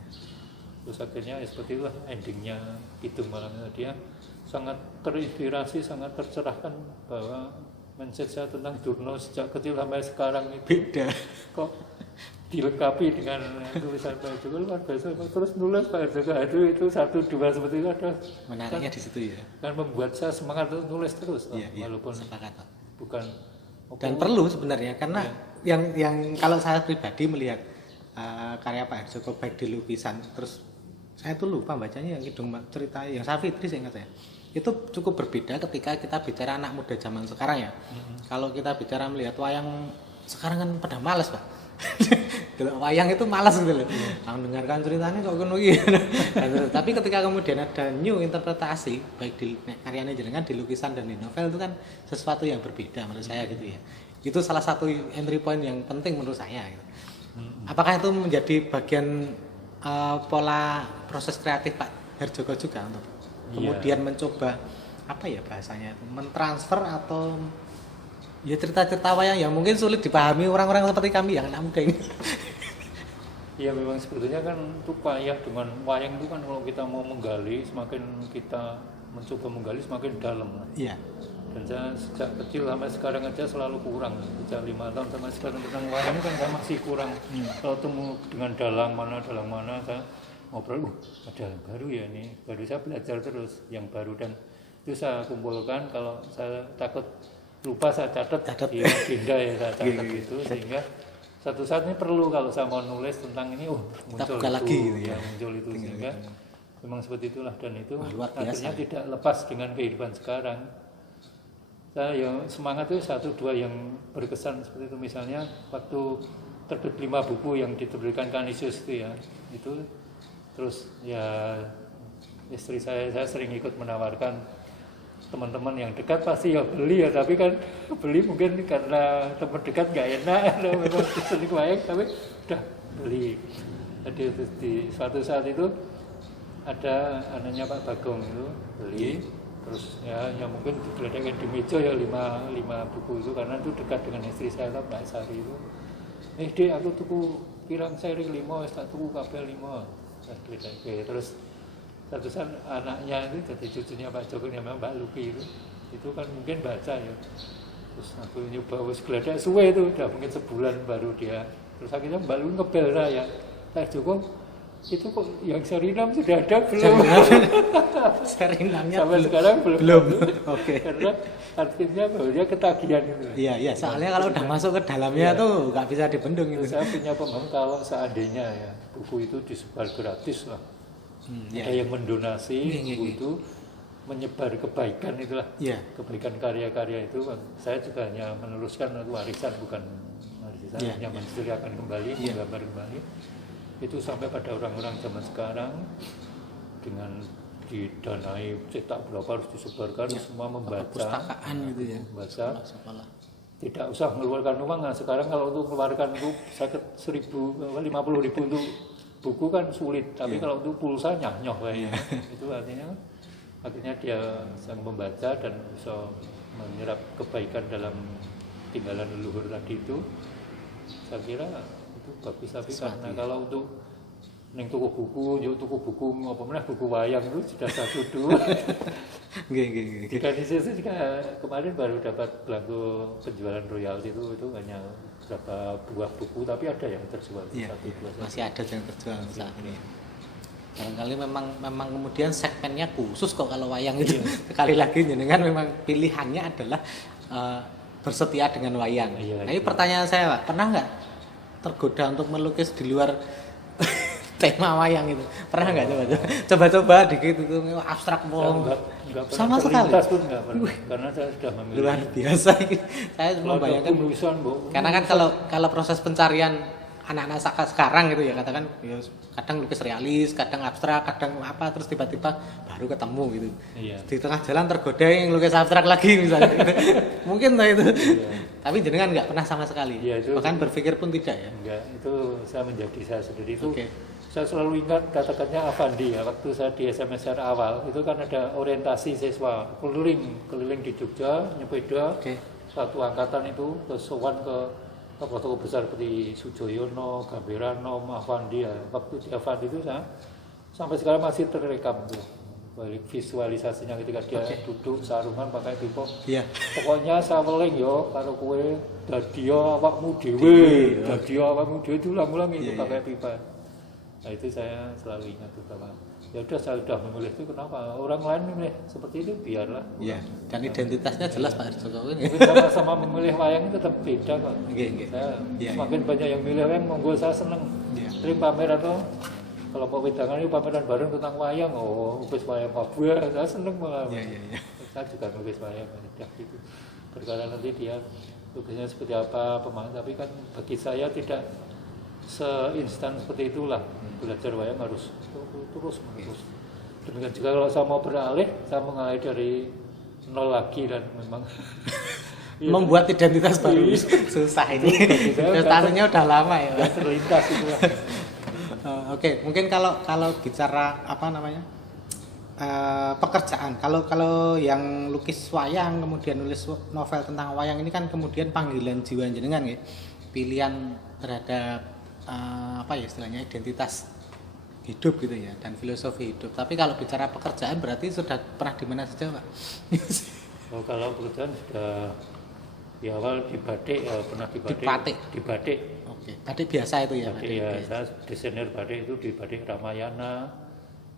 Terus akhirnya ya seperti itulah endingnya itu malamnya. Dia sangat terinspirasi, sangat tercerahkan bahwa mindset saya tentang Durna sejak kecil sampai sekarang itu Beda. kok dilengkapi dengan tulisan Pak Joko luar biasa. Terus nulis Pak Joko itu 1-2 seperti itu ada. Menariknya di situ ya. Kan membuat saya semangat untuk nulis terus, Iya, walaupun sepakat. bukan. Dan perlu sebenarnya karena yang kalau saya pribadi melihat karya Pak Joko baik di lukisan, terus saya tuh lupa bacanya yang Kidung cerita yang Safitri saya ingat ya. Itu cukup berbeda ketika kita bicara anak muda zaman sekarang ya. Kalau kita bicara melihat wayang sekarang kan pada malas Pak. Wayang itu malas gitu loh. Mendengarkan ceritanya kok ngono iki. Tapi ketika kemudian ada new interpretasi baik di karyanya jenengan di lukisan dan di novel itu kan sesuatu yang berbeda menurut saya gitu ya. Itu salah satu entry point yang penting menurut saya gitu. Apakah itu menjadi bagian pola proses kreatif Pak Herjoko juga untuk kemudian mencoba apa ya bahasanya itu mentransfer atau ya cerita-cerita wayang yang mungkin sulit dipahami orang-orang seperti kami yang anak muda ini. Ya memang sebetulnya kan itu payah dengan wayang itu kan kalau kita mau menggali, semakin kita mencoba menggali semakin dalam. Iya. Dan saya sejak kecil sampai sekarang aja selalu kurang. Sejak 5 tahun sampai sekarang tentang wayang kan saya masih kurang. Kalau temu dengan dalang mana saya ngobrol, ada yang baru ya ini. Baru saya belajar terus yang baru dan itu saya kumpulkan. Kalau saya takut lupa saya catat di agenda ya saya catat itu sehingga satu saat ini perlu kalau saya mau nulis tentang ini muncul itu, lagi gitu ya. Muncul itu sehingga memang seperti itulah dan itu akhirnya ya. tidak lepas dengan kehidupan sekarang. Saya yang semangat itu 1-2 yang berkesan seperti itu misalnya waktu terbit 5 buku yang diterbitkan Kanisius itu ya itu terus ya istri saya sering ikut menawarkan teman-teman yang dekat pasti ya beli ya, tapi kan beli mungkin karena teman dekat nggak enak atau memang seni wayang, tapi udah beli. Jadi di suatu saat itu ada anaknya Pak Bagong itu beli, terus ya mungkin digeledekin di meja ya 5 buku itu, karena itu dekat dengan istri saya Mbak Sari itu. Dek aku tuku pirang seri 5, tak tuku kabeh 5. Terus satu saat anaknya itu jadi cucunya Pak Joko yang memang Mbak Luki itu kan mungkin baca ya. Terus aku nyoba wis gledek suwe itu udah mungkin sebulan baru dia. Terus akhirnya Mbak Luki ngebel saya, Pak Joko itu kok yang seri 6 sudah ada belum? Seri 6-nya sampai sekarang belum. Oke. Karena artinya bahwa dia ketagihan itu. Iya, soalnya kalau udah masuk ke dalamnya tuh nggak bisa dibendung itu. Saya punya pemahaman kalau seandainya ya buku itu disebar gratis lah. Ada yang mendonasi buku itu menyebar kebaikan itulah. Kebaikan karya-karya itu saya juga hanya meneruskan warisan, bukan warisan, hanya menceritakan kembali, menggambar kembali. Itu sampai pada orang-orang zaman sekarang dengan didanai cetak berapa harus disebarkan, semua membaca, perpustakaan gitu ya, membaca, tidak usah mengeluarkan uang. Nah, sekarang kalau untuk mengeluarkan itu 50.000 untuk buku kan sulit, tapi kalau untuk pulsa nyoh kayaknya. Itu artinya dia yang membaca dan bisa menyerap kebaikan dalam tinggalan leluhur tadi itu. Saya kira itu bagus, tapi karena kalau untuk neng tuku buku apa mana buku wayang itu sudah satu dua. Nggih. Di Indonesia juga kemarin baru dapat belangko penjualan royalti itu hanya berapa buah buku, tapi ada yang terjual satu dua. Masih ada yang terjual saat ini. Barangkali memang kemudian segmennya khusus kok kalau wayang itu. Sekali lagi jenengan memang pilihannya adalah bersetia dengan wayang. Nah, ini pertanyaan saya, Pak, pernah nggak tergoda untuk melukis di luar tema wayang itu? Pernah nggak coba dikit itu abstrak enggak sama sekali pun enggak pernah, karena saya sudah memilih luar biasa. Saya membayangkan karena kan kalau proses pencarian anak-anak sekarang gitu ya, katakan ya, kadang lukis realis, kadang abstrak, kadang apa, terus tiba-tiba baru ketemu gitu. Di tengah jalan tergoda yang lukis abstrak lagi misalnya gitu. Mungkin lah itu. Tapi jenengan nggak pernah sama sekali. Bahkan berpikir pun tidak ya. Enggak, itu saya menjadi saya sendiri itu. Saya selalu ingat kata-katanya Avandi ya, waktu saya di SMSR awal itu kan ada orientasi siswa keliling di Jogja, nyepeda, satu angkatan itu ke sowan ke tokoh-tokoh besar seperti Sujoyono, Gamberano, Avandi ya. Waktu di Avandi itu saya sampai sekarang masih terrekam tuh balik visualisasinya ketika dia duduk sarungan pakai pipa. Pokoknya saya weling yo karo kowe dadi awakmu dhewe, itu ulang-ulang itu pakai pipa. Nah, itu saya selalu ingat bahwa ya udah saya sudah memilih itu, kenapa orang lain memilih seperti itu, biarlah. Dan identitasnya jelas Pak Joko ini. Sama-sama memilih wayang itu tetap beda kok. Saya semakin banyak yang milih wayang, monggo saya seneng. Sering pameran tuh, kalau mau wedangan itu pameran bareng tentang wayang, lukis wayang Papua, saya seneng malah. Saya juga lukis wayang, gitu. Perkara nanti dia lukisnya seperti apa, tapi kan bagi saya tidak seinstan seperti itulah. Belajar wayang harus terus menerus. Demikian juga kalau saya mau beralih, saya mengalih dari nol lagi dan memang membuat identitas baru susah ini. Tanahnya udah lama ya. Terlintas itu. Oke, mungkin kalau bicara apa namanya pekerjaan, kalau yang lukis wayang kemudian nulis novel tentang wayang ini kan kemudian panggilan jiwa jenengan ya, pilihan terhadap istilahnya identitas hidup gitu ya, dan filosofi hidup. Tapi kalau bicara pekerjaan berarti sudah pernah di mana saja, Pak? Kalau pekerjaan sudah di awal di batik ya, pernah di batik. Batik biasa itu ya, batik ya. Saya desainer batik itu di batik Ramayana,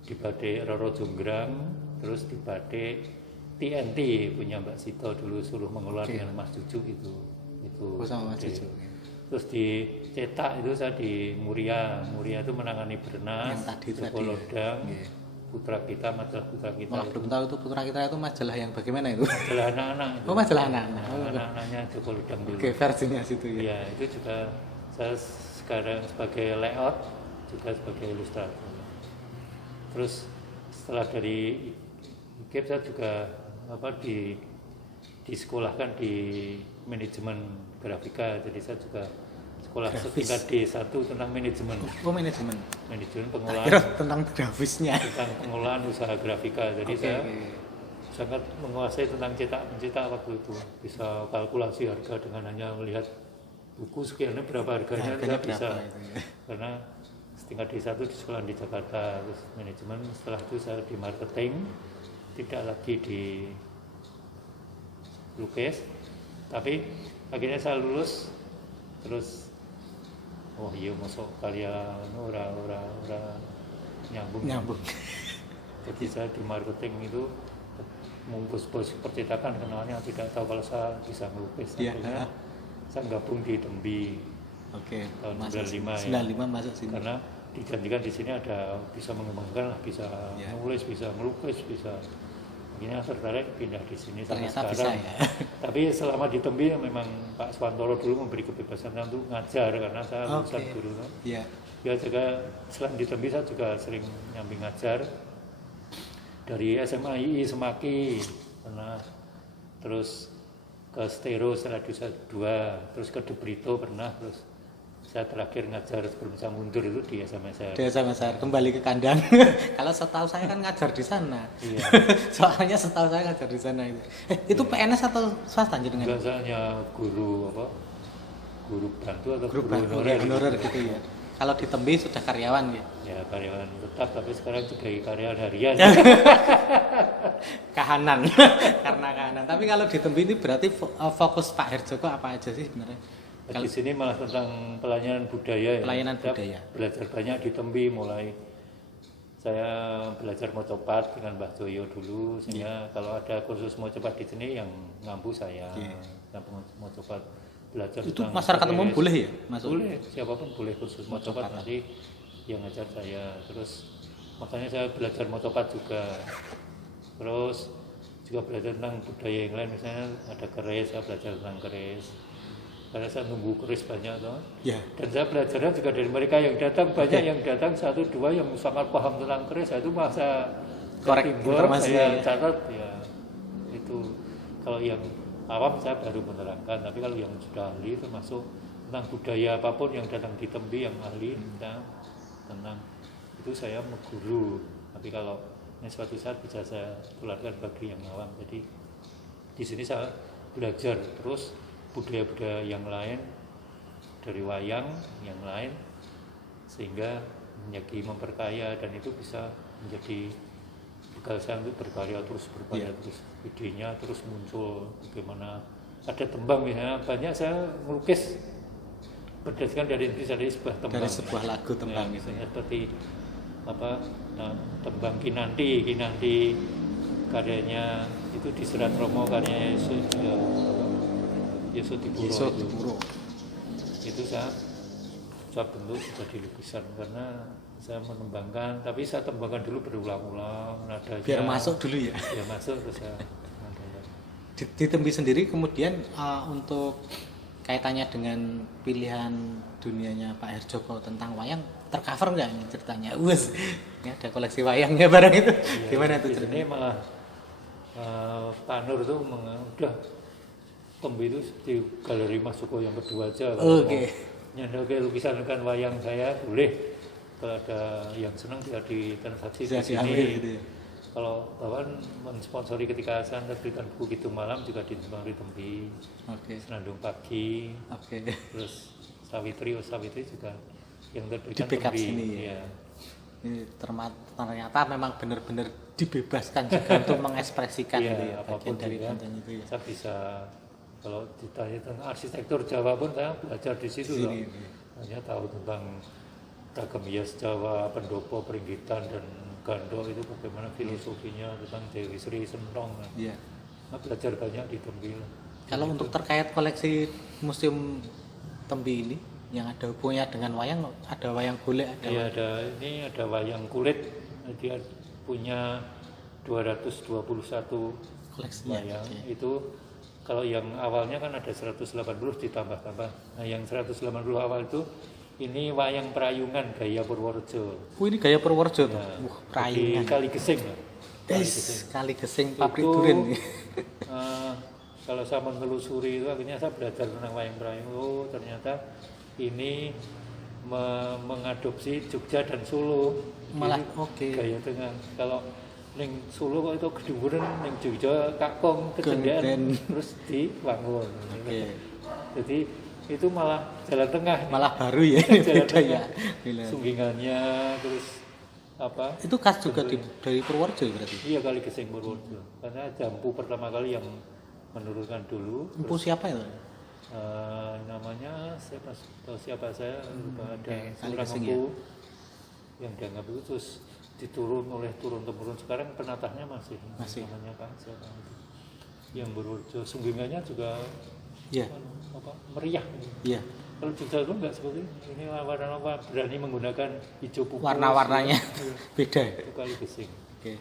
di batik Roro Jonggrang, terus di batik TNT punya Mbak Sito dulu suruh mengelola dengan Mas Jujuk itu. Sama Mas Jujuk. Terus di cetak itu saya di Muria itu menangani Bernas, Joko Lodang, Putra Kita, majalah Putra Kita. Belum tahu itu Putra Kita itu majalah yang bagaimana itu? Majalah anak-anak. Majalah anak-anak. Anak-anaknya Joko Lodang dulu. Versinya situ ya. Iya, itu juga saya sekarang sebagai layout, juga sebagai ilustrator. Terus setelah dari IKIP saya juga disekolahkan di manajemen grafika, jadi saya juga sekolah Grafis. setingkat D1 tentang manajemen Oh, manajemen. pengolahan Kira tentang grafisnya. tentang pengolahan usaha grafika. Jadi Oke, saya oke. sangat menguasai tentang mencetak waktu itu, bisa kalkulasi harga dengan hanya melihat buku sekiannya berapa harganya, Harganya saya bisa berapa itu ya? karena setingkat D1 di sekolah di Jakarta, terus manajemen, setelah itu saya di marketing, tidak lagi di lukis, tapi akhirnya saya lulus terus oh iya masuk karya ora nyambung. Jadi saya di marketing itu membos percetakan, kenalnya tidak tahu kalau saya bisa melukis. Iya, Akhirnya saya gabung di Tembi Oke. tahun Masuk 95 ya. 95 masuk sini. Karena dijanjikan di sini ada bisa mengembangkan lah, bisa Ya. menulis, bisa melukis, bisa. Akhirnya tertarik pindah di sini sampai Ternyata bisa sekarang. ya. Tapi selama di Tembi memang Pak Swantoro dulu memberi kebebasan saya untuk ngajar karena saya lulusan Oke. guru. Kan. Iya. Ya juga selain di Tembi saya juga sering nyambi ngajar dari SMA II Semaki pernah, terus ke Stero setelah itu 2, terus ke Debrito pernah, terus saya terakhir ngajar sebelum saya mundur itu di SMSR. Dia sama saya kembali ke kandang. Kalau setahu saya kan ngajar di sana. Iya. Soalnya setahu saya ngajar di sana itu. Itu PNS atau swasta jenengan? Enggak, saya hanya guru guru bantu atau Grup guru baru honorer gitu ya. Kalau di Tembi sudah karyawan ya. Ya karyawan tetap, tapi sekarang juga karyawan harian. Kahanan. Karena kahanan. Tapi kalau di Tembi ini berarti fokus Pak Herjoko apa aja sih sebenarnya? Di sini malah tentang pelayanan budaya. Pelayanan Saya budaya. Belajar banyak di Tembi, mulai saya belajar mocopat dengan Mbah Joyo dulu, sehingga kalau ada kursus mocopat di sini yang ngampu saya, yang mocopat belajar. Itu tentang masyarakat umum beres. boleh ya masuk? Boleh, siapapun boleh kursus mocopat, nanti yang ngajar saya. Terus makanya saya belajar mocopat juga. Terus juga belajar tentang budaya yang lain, misalnya ada keris, saya belajar tentang keris. Karena saya nunggu keris banyak toh. Ya. Dan saya belajarnya juga dari mereka yang datang, banyak yang datang 1-2 yang sangat paham tentang keris, itu masa Korek informasinya, saya ya. catat ya. Itu kalau yang awam saya baru menerangkan, tapi kalau yang sudah ahli termasuk tentang budaya apapun yang datang di Tembi yang ahli tentang itu saya mengguru. Tapi kalau ini suatu saat bisa saya tularkan bagi yang awam. Jadi di sini saya belajar terus budaya-budaya yang lain dari wayang yang lain, sehingga menjadi memperkaya, dan itu bisa menjadi bekal saya untuk berkarya terus, terus idenya terus muncul. Bagaimana ada tembang misalnya, banyak saya melukis berdasarkan dari sebuah tembang, Dari sebuah lagu tembang gitu misalnya ya. seperti tembang Kinanti karyanya itu di Serat Romo, karyanya Yesodipuro. Itu saya bentuk jadi lukisan karena saya menembangkan, tapi saya tembangkan dulu berulang-ulang nadanya. Biar masuk dulu ya. Biar masuk terus saya Di Tembi sendiri kemudian untuk kaitannya dengan pilihan dunianya Pak Herjoko tentang wayang tercover nggak ini ceritanya? Wes, ini ada koleksi wayangnya barang itu. ya, Gimana tuh di sini ceritanya? malah Pak Nur tuh udah Tembi itu di galeri Mas Joko yang kedua aja. Oke. Nyandoke lukisan kan wayang saya boleh. Kalau ada yang senang dia ditransaksi di Bisa sini. diambil gitu ya. Kalau Bawan mensponsori ketika saya terbitkan buku Gitu Malam juga disponsori Tembi. Oke. Senandung Pagi. Oke. Terus Sawitri juga yang terbitkan Di backup Tembi. sini ya. Iya. Ini ternyata memang benar-benar dibebaskan juga untuk mengekspresikan Iya, gitu ya, apapun bagian dari juga. konten itu ya. Saya bisa, kalau ditanya tentang arsitektur Jawa pun saya belajar di situ loh. Sini. Hanya tahu tentang ragam hias Jawa, pendopo, peringgitan, dan gandok itu bagaimana filosofinya tentang Dewi Sri Sentong. Iya. Saya belajar banyak di Tembi. Kalau untuk terkait koleksi Museum Tembi ini yang ada hubungannya dengan wayang, ada wayang golek, ada Iya, ada wayang kulit. Dia punya 221 koleksinya. wayang. Oke. Itu kalau yang awalnya kan ada 180 ditambah-tambah. Nah, yang 180 awal itu ini wayang perayungan gaya Purworejo. Ini gaya Purworejo tuh. Nah, Perayungan. di Kali Gesing. Kali Gesing pabrik Itu, durian. kalau saya menelusuri itu akhirnya saya belajar tentang wayang Merayu. Oh, ternyata ini mengadopsi Jogja dan Solo. Malah Jadi, oke. Gaya tengah. Kalau ning Solo kok itu keduburan, ning Jogja kakong Genden. kecendean terus diwangun. Oke. Jadi itu malah jalan tengah. Malah baru ya Jalan beda ya. tengah. Sunggingannya terus apa? Itu khas juga dari Purworejo berarti. Iya, Kali Gesing Purworejo. Karena Jampu pertama kali yang menurunkan dulu. Empu siapa itu? Namanya siapa saya lupa, ada Kali seorang Gesing empu yang dianggap itu terus turun temurun. Sekarang penatahnya masih. Namanya Pak siapa itu. Yang Purworejo, sunggingannya juga Iya. meriah. Iya. Kalau Jogja itu enggak seperti ini, warna-warna berani menggunakan hijau pupus. Warna-warnanya beda. Itu Kali Gesing. Oke.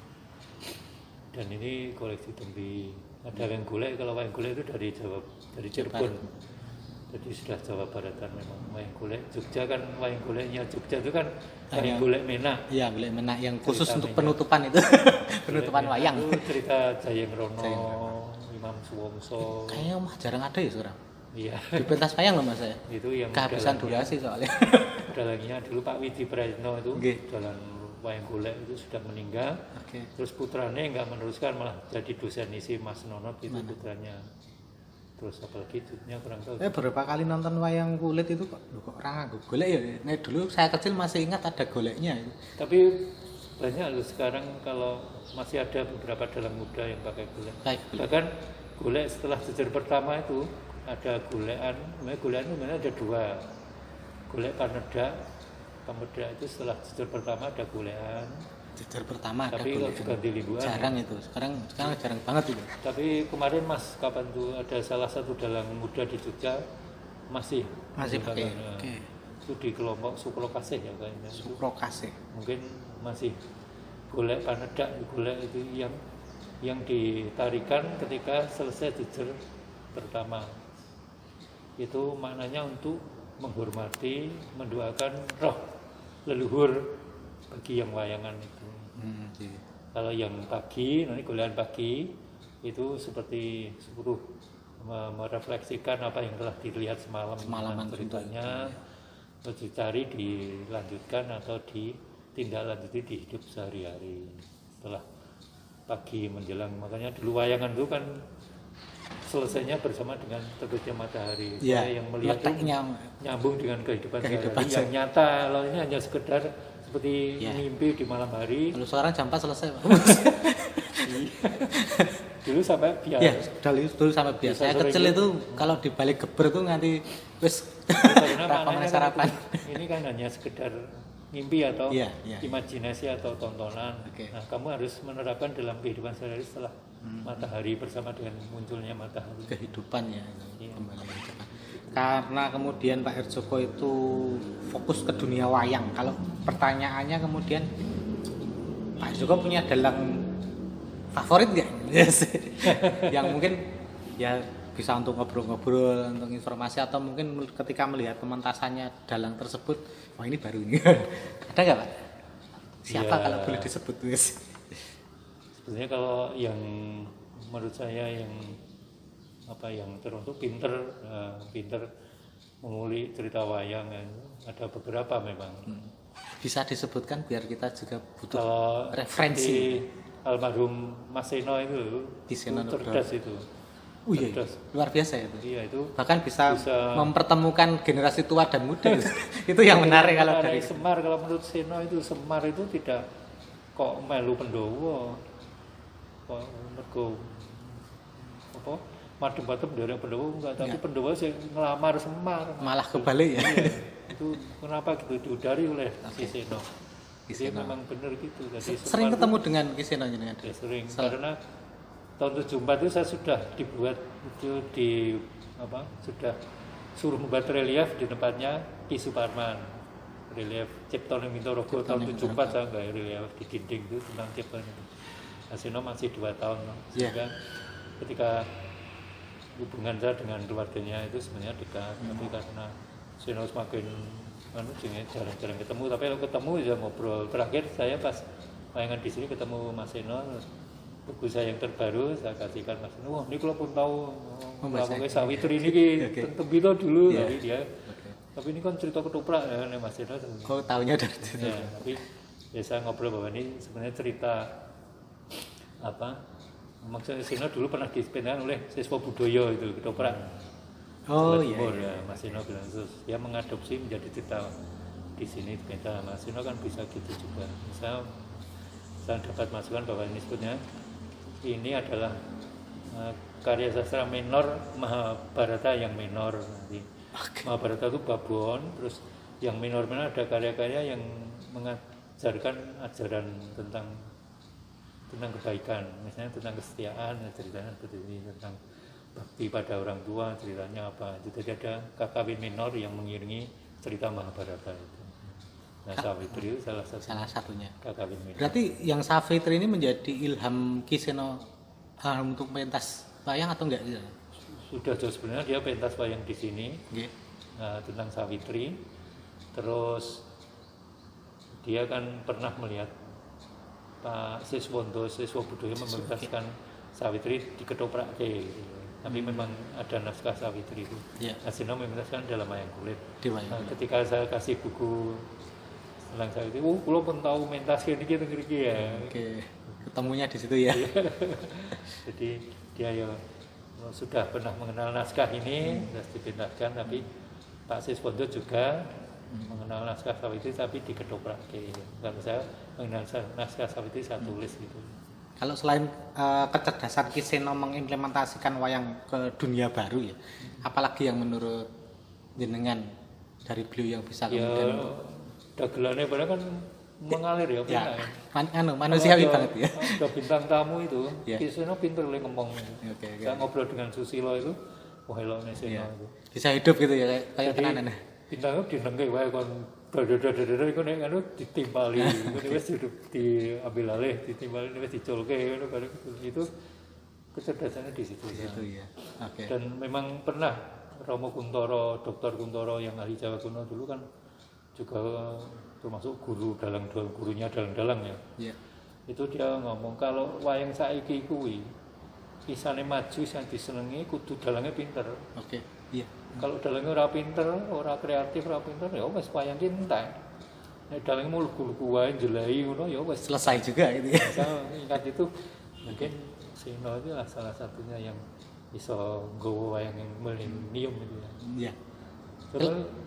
Dan ini koleksi tembi. Ada wayang golek, kalau wayang golek itu dari Jawa, dari Cirebon. Jadi sudah Jawa Baratan memang wayang golek. Jogja kan wayang goleknya Jogja itu kan wayang golek menak. Iya, golek menak yang khusus Cerita untuk menak. penutupan itu. Penutupan Golek wayang. menak itu cerita Jayeng Rono, Jayeng Rono. Imam Suwongso. Kayaknya mah jarang ada ya sekarang. Iya. Di pentas wayang loh Mas saya. Itu yang Kehabisan dalangnya- durasi soalnya. dalangnya dulu Pak Widi Praetno itu Nggih. dalam wayang golek itu sudah meninggal. Oke. Terus putranya nggak meneruskan, malah jadi dosen isi Mas Nonot itu putranya. Terus apalagi jutnya kurang tahu. Beberapa kali nonton wayang kulit itu kok orang nganggo golek ya. Nah, dulu saya kecil masih ingat ada goleknya. Tapi banyak loh sekarang, kalau masih ada beberapa dalang muda yang pakai golek. Baik. Bahkan golek setelah jejer pertama itu ada golekan. Golekan itu sebenarnya ada dua. Golek Pameda itu setelah jejer pertama ada golekan. Jejer pertama ada Tapi kalau golek. juga di Limbuan. Jarang itu. Sekarang jarang banget itu. Tapi kemarin Mas, kapan tuh ada salah satu dalang muda di Jogja masih pakai. menggunakan, Oke. itu di kelompok Sukrokasih ya kayaknya. Sukrokasih. Mungkin masih golek panedak, golek itu yang ditarikan ketika selesai jejer pertama. Itu maknanya untuk menghormati, mendoakan roh leluhur bagi yang wayangan itu. Iya. Kalau yang pagi, nanti golekan pagi itu seperti suruh merefleksikan apa yang telah dilihat semalaman ceritanya, terus dicari, dilanjutkan atau ditindaklanjuti di hidup sehari-hari setelah pagi menjelang. Makanya dulu wayangan itu kan selesainya bersama dengan terbitnya matahari. Iya, Yang melihat itu letaknya nyambung dengan kehidupan Kehidupan sehari-hari yang nyata. Kalau ini hanya sekedar seperti Iya. mimpi di malam hari. kalau sekarang jam 4 selesai, Pak. Dulu sampai biar Ya, dulu sampai biasa. Bisa Saya sore kecil gitu. itu kalau di balik geber tuh nganti wis karena rapangan maknanya kan sarapan. ini kan hanya sekedar mimpi atau Iya, iya. imajinasi atau tontonan. Oke. Nah, kamu harus menerapkan dalam kehidupan sehari-hari setelah matahari, bersama dengan munculnya matahari. Kehidupan ya Iya. kembali ke depan. Karena kemudian Pak Herjoko itu fokus ke dunia wayang. Kalau pertanyaannya kemudian Pak Herjoko punya dalang favorit nggak? Yes. Yang mungkin ya bisa untuk ngobrol-ngobrol, untuk informasi, atau mungkin ketika melihat pementasannya dalang tersebut, wah ini baru ini. Ada nggak Pak? Siapa Ya. kalau boleh disebut guys? Sebenarnya kalau yang menurut saya yang teruntuk pinter mengulik cerita wayang ya, ada beberapa memang. Bisa disebutkan biar kita juga butuh Kalau referensi. di almarhum Mas Seno itu Di Seno itu cerdas itu. Oh iya, Cerdas. luar biasa itu. Iya itu. Bahkan bisa Bisa- mempertemukan generasi tua dan muda. Itu yang menarik kalau dari Semar, kalau menurut Seno itu Semar itu tidak kok melu Pendowo, kok mergo apa madem-madem dari Pendowo enggak, tapi Pendowo sih ngelamar Semar. malah kebalik ya. Iya, itu kenapa gitu diudari oleh Oke. si Seno. Ki Dia Seno. memang benar gitu. Jadi Sering Semar ketemu dengan Kiseno jenengan. ya sering, Sel- karena tahun 74 itu saya sudah dibuat itu sudah suruh membuat relief di tempatnya Ki Suparman, relief Ciptoning Mintorogo tahun Ciptoning 74 saya nggak relief di dinding itu tentang Ciptoning. Asino masih 2 tahun, Iya. sehingga ketika hubungan saya dengan keluarganya itu sebenarnya dekat, tapi karena Sino semakin jarang-jarang ketemu, tapi kalau ketemu ya ngobrol. Terakhir saya pas wayangan di sini ketemu Mas Seno, buku saya yang terbaru saya kasihkan Mas Seno. Wah, ini kalau pun tahu ngomongnya Sawitri ini tembito dulu tapi dia. Tapi ini kan cerita ketoprak ya Mas Seno. Oh, tahunya dari situ. Ya, tapi ya saya ngobrol bahwa ini sebenarnya cerita apa? Maksudnya Seno dulu pernah dipindahan oleh siswa budaya itu ketoprak. Oh iya. Ya, Mas Seno bilang terus dia mengadopsi menjadi cerita di sini beda. Mas Seno kan bisa gitu juga. Saya dapat masukan bahwa ini sebetulnya ini adalah karya sastra minor Mahabharata yang minor nanti. Mahabharata itu babon, terus yang minor ada karya-karya yang mengajarkan ajaran tentang kebaikan, misalnya tentang kesetiaan, ceritanya seperti ini, tentang bakti pada orang tua, ceritanya apa. Jadi ada kakawin minor yang mengiringi cerita Mahabharata itu. Nah, Sawitri itu salah satunya. Kakawin minor. Berarti yang Sawitri ini menjadi ilham Ki Seno untuk pentas wayang atau enggak? Sudah jauh sebenarnya dia pentas wayang di sini. Tentang Sawitri. Terus dia kan pernah melihat Pak Siswondo, siswa budaya mementaskan Sawitri di ketoprak tapi memang ada naskah Sawitri itu. Mas Seno mementaskan dalam wayang kulit. Ketika saya kasih buku tentang Sawitri, kalau pun tahu mentas ini ya. Oke, ketemunya di situ ya. Jadi dia ya sudah pernah mengenal naskah ini, sudah dipindahkan, tapi Pak Siswondo juga mengenal naskah Sawitri tapi di ketoprak. Kalau saya mengenal naskah Sawitri saya tulis gitu. Kalau selain kecerdasan Ki Seno mengimplementasikan wayang ke dunia baru ya, apalagi yang menurut jenengan dari beliau yang bisa kemudian dagelannya padahal kan mengalir ya, manusiawi banget ya. Ada bintang tamu itu, Ki Seno pinter oleh ngomong. Saya ngobrol dengan Susilo itu, wah eloknya Seno itu. Bisa hidup gitu ya kayak tenanan. Bintangnya dinengke wae kon dadadadadada iku nek anu ditimpali, iku wis diambil alih, ditimpali wis diculke ngono bareng itu kecerdasannya di situ. Ya. Oke. Dan memang pernah Romo Kuntoro, Dr. Kuntoro yang ahli Jawa kuno dulu kan juga termasuk gurunya dalang-dalang ya. Iya. Itu dia ngomong kalau wayang saiki kuwi isane maju sing disenengi kudu dalangnya pinter. Oke. Iya. Kalau dalangnya ora pinter, ora kreatif, ora pinter ya wis wayang ki entek. Nek dalangnya mulu-mulu wae jelai ngono ya wis selesai juga itu ya. Saya ingat itu mungkin Seno itu salah satunya yang bisa nggawa wayang yang milenium gitu ya. Iya.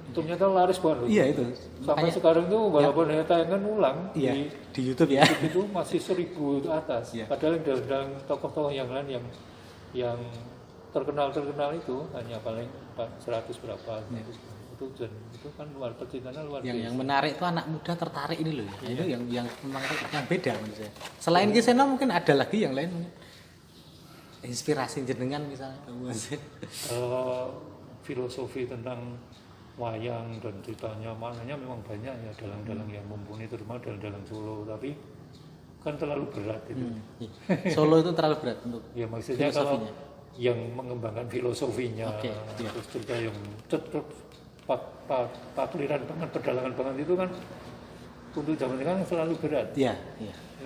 Ternyata laris banget. Iya itu. Sampai sekarang tuh walaupun tayangan ulang di YouTube ya. Itu masih 1000 ke atas. Iya. Padahal dalam tokoh-tokoh yang lain yang terkenal itu hanya paling 100 berapa. Iya. Itu kan luar percintaannya luar biasa. Yang menarik itu anak muda tertarik ini loh. Iya. Itu yang memang yang beda menurut saya. Selain Ki Seno mungkin ada lagi yang lain mungkin. Inspirasi jenengan misalnya. Filosofi tentang wayang dan ceritanya maknanya memang banyak ya dalang-dalang yang mumpuni terutama dalang-dalang Solo, tapi kan terlalu berat itu. Solo itu terlalu berat untuk ya maksudnya kalau yang mengembangkan filosofinya terus cerita yang pakliran banget, pedalangan banget itu kan untuk zaman sekarang selalu berat. Iya.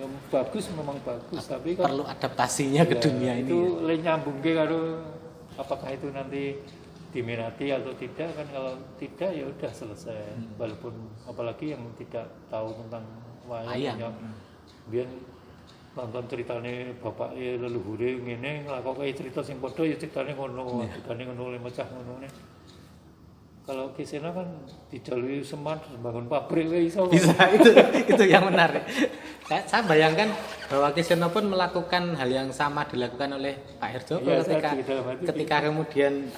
Yang bagus memang bagus, tapi kan perlu adaptasinya ke dunia ini. Itu nyambungke karo apakah itu nanti diminati atau tidak, kan kalau tidak ya udah selesai. Walaupun apalagi yang tidak tahu tentang wayang biar nonton ceritane bapake leluhure ngene nglakoke cerita sing padha ya ceritane ngono, ceritane ngono le mecah ngono. Kalau Ki Seno kan dijalui Seman bangun pabrik iso. Bisa itu yang menarik. Saya bayangkan bahwa Ki Seno pun melakukan hal yang sama dilakukan oleh Pak Herjoko ketika kemudian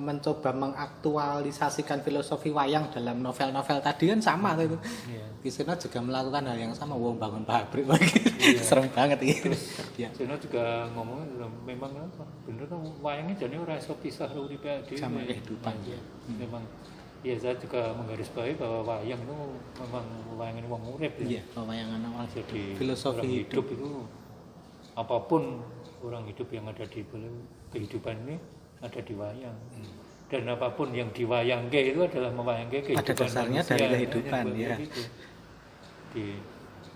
mencoba mengaktualisasikan filosofi wayang dalam novel-novel tadi kan sama itu. Ki Seno juga melakukan hal yang sama, bangun pabrik lagi. Serem banget itu. Seno juga ngomong memang bener kan wayangnya jadi ora iso pisah uripe dhewe sama kehidupan. Memang ya saya juga menggarisbawahi bahwa wayang itu memang wayangin wong urip ya. Wayangan awal jadi filosofi hidup itu apapun orang hidup yang ada di kehidupan ini ada di wayang. Dan apapun yang diwayangke itu adalah mewayangke kehidupan. Pada dasarnya dari kehidupan ya.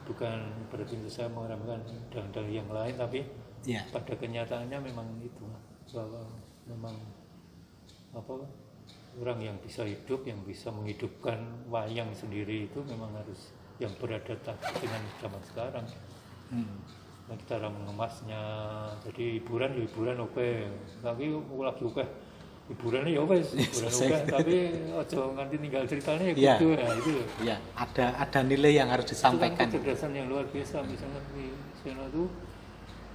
bukan berarti itu saya mengharapkan dalih yang lain, tapi Ya. pada kenyataannya memang itu, bahwa memang apa, orang yang bisa hidup, yang bisa menghidupkan wayang sendiri itu memang harus yang beradaptasi dengan zaman sekarang. Nah, kita cara mengemasnya, jadi hiburan oke, tapi lagi oke hiburannya ya wes, hiburan oke, tapi ojo nganti tinggal ceritanya ya Iya. gitu ya itu. Ya, ada nilai yang harus Itu disampaikan. kan kecerdasan yang luar biasa, misalnya di sana tuh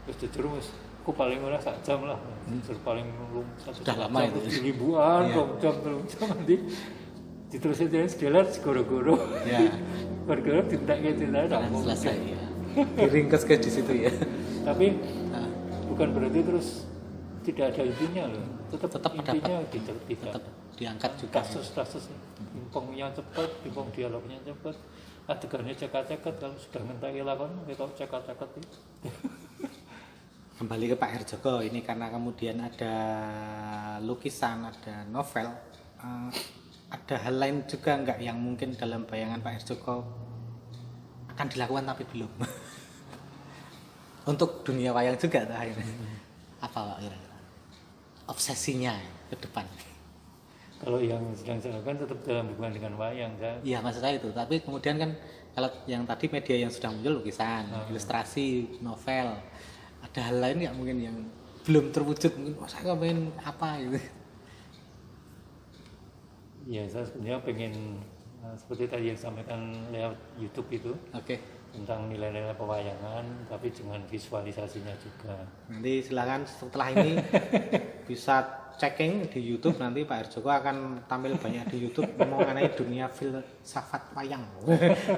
terus jujur mas, aku paling ora sak jam lah, jujur paling satu Sudah lama jam, itu ya? ribuan, Iya. 2 jam, 3 jam nanti diterusin jadi sedelar segoro-goro, Ya, goro-goro tindak-tindak tak dan mau. selesai ya. Diringkes ke di situ ya. Tapi Nah, bukan berarti terus tidak ada intinya loh, tetap Tetap intinya tetap tidak. diangkat juga. Kasus-kasus impongnya cepat, impong dialognya cepat, adegannya cekat-cekat, kalau sudah ngentaki lakon kita cekat-cekat itu. Kembali ke Pak Herjoko ini, karena kemudian ada lukisan, ada novel, ada hal lain juga enggak yang mungkin dalam bayangan Pak Herjoko akan dilakukan tapi belum? Untuk dunia wayang juga akhirnya. Apa Pak kira-kira? Obsesinya ke depan. Kalau yang sedang saya lakukan tetap dalam hubungan dengan wayang, saya Iya, maksud saya itu. Tapi kemudian kan kalau yang tadi media yang sudah muncul lukisan, ilustrasi, novel, ada hal lain nggak mungkin yang belum terwujud? Mungkin saya pengen apa gitu. ya saya sebenarnya pengen seperti tadi yang sampaikan lewat YouTube itu Oke. tentang nilai-nilai pewayangan, tapi dengan visualisasinya juga. Nanti silakan setelah ini bisa checking di YouTube, nanti Pak Herjoko akan tampil banyak di YouTube mengenai dunia filsafat wayang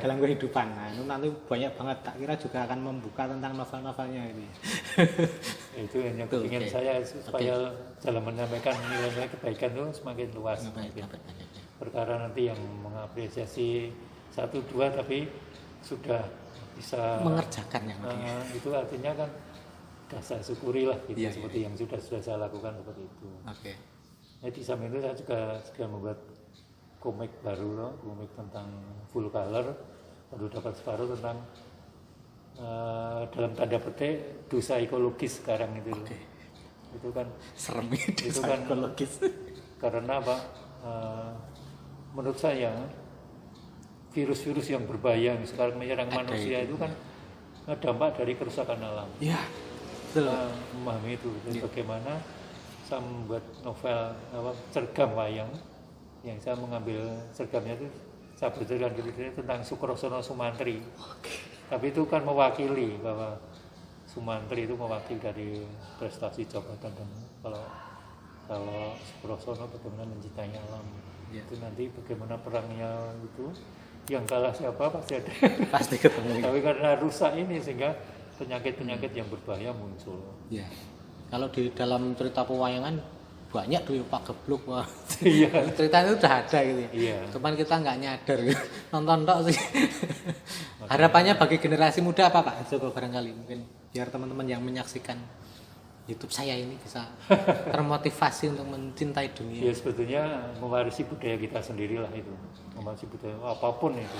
dalam kehidupan. Nah, itu nanti banyak banget, tak kira juga akan membuka tentang novel-novelnya ini. Itu yang Tuh, kepingin oke. saya supaya dalam menyampaikan nilai-nilai kebaikan itu semakin luas. Baik, mungkin. baik, baik, baik. Perkara nanti yang mengapresiasi 1-2 tapi sudah bisa Mengerjakan yang penting. itu artinya kan sudah saya syukuri lah gitu, Iya, seperti yang sudah saya lakukan seperti itu. Oke. Nah, di samping itu saya juga sedang membuat komik baru loh, komik tentang full color, baru dapat separuh tentang dalam tanda petik dosa ekologis sekarang itu loh. Oke. Itu kan Serem itu Itu kan- psikologis. karena apa? Menurut saya virus-virus yang berbahaya yang sekarang menyerang Ada manusia itu kan dampak dari kerusakan alam. Ya, betul. Saya memahami itu. Dan bagaimana saya membuat novel cergam wayang yang saya mengambil cergamnya itu saya belajarkan dulu tentang Sukrosono Sumantri. Tapi itu kan mewakili bahwa Sumantri itu mewakili dari prestasi jabatan, dan kalau Sukrosono bagaimana mencintai alam. Ya. Itu nanti bagaimana perangnya itu yang kalah siapa pasti ada. Pasti ketemu. Tapi karena rusak ini sehingga penyakit-penyakit yang berbahaya muncul. Ya. Kalau di dalam cerita pewayangan banyak tuh Pak Gebluk, wah. Iya. Ceritanya udah ada gitu ya. Iya. Cuman kita nggak nyadar gitu. Nonton tok sih. Harapannya bagi generasi muda apa Pak Joko barangkali mungkin biar teman-teman yang menyaksikan YouTube saya ini bisa termotivasi untuk mencintai dunia. Ya sebetulnya mewarisi budaya kita sendirilah itu, mewarisi budaya apapun itu,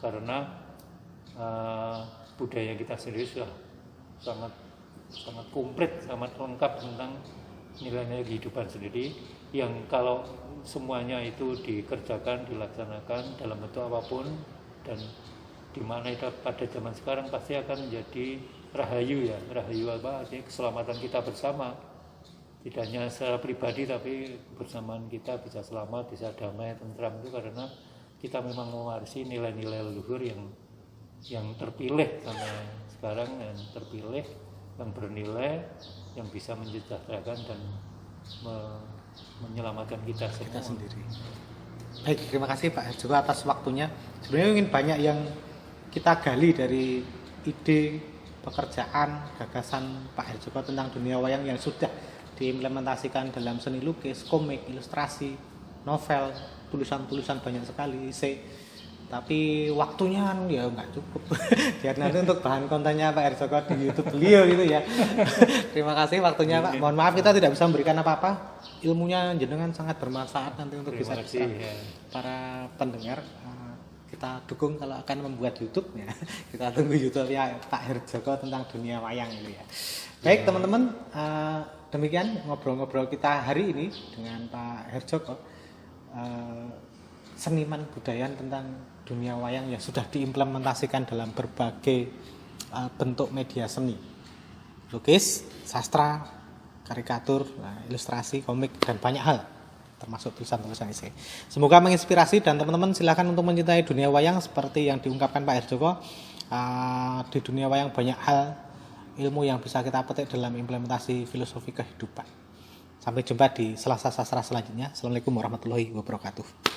karena budaya kita sendiri sudah sangat komplit, sangat lengkap tentang nilai-nilai kehidupan sendiri yang kalau semuanya itu dikerjakan, dilaksanakan dalam bentuk apapun dan di mana itu pada zaman sekarang pasti akan menjadi rahayu ya, rahayu apa? Artinya keselamatan kita bersama, tidak hanya secara pribadi tapi kebersamaan kita bisa selamat, bisa damai, tentram itu karena kita memang mewarisi nilai-nilai leluhur yang terpilih sama sekarang, yang terpilih, yang bernilai, yang bisa mensejahterakan dan menyelamatkan kita semua. Kita sendiri. Baik, terima kasih Pak Joko atas waktunya. Sebenarnya mungkin banyak yang kita gali dari ide pekerjaan, gagasan Pak Herjoko tentang dunia wayang yang sudah diimplementasikan dalam seni lukis, komik, ilustrasi, novel, tulisan-tulisan banyak sekali. Tapi waktunya kan ya nggak cukup. Biar nanti untuk bahan kontennya Pak Herjoko di YouTube beliau gitu ya. Terima kasih waktunya Pak. Mohon maaf kita tidak bisa memberikan apa-apa. Ilmunya jenengan sangat bermanfaat nanti untuk Terima bisa kasih, diserap ya. para pendengar. kita dukung kalau akan membuat YouTube ya. Kita tunggu YouTube ya Pak Herjoko tentang dunia wayang itu ya. Baik teman-teman, demikian ngobrol-ngobrol kita hari ini dengan Pak Herjoko, seniman budaya tentang dunia wayang yang sudah diimplementasikan dalam berbagai bentuk media seni, lukis, sastra, karikatur, ilustrasi, komik, dan banyak hal, termasuk tulisan-tulisan isi. Semoga menginspirasi dan teman-teman silakan untuk mencintai dunia wayang seperti yang diungkapkan Pak Herjoko. Di dunia wayang banyak hal ilmu yang bisa kita petik dalam implementasi filosofi kehidupan. Sampai jumpa di Selasa Sastra selanjutnya. Assalamualaikum warahmatullahi wabarakatuh.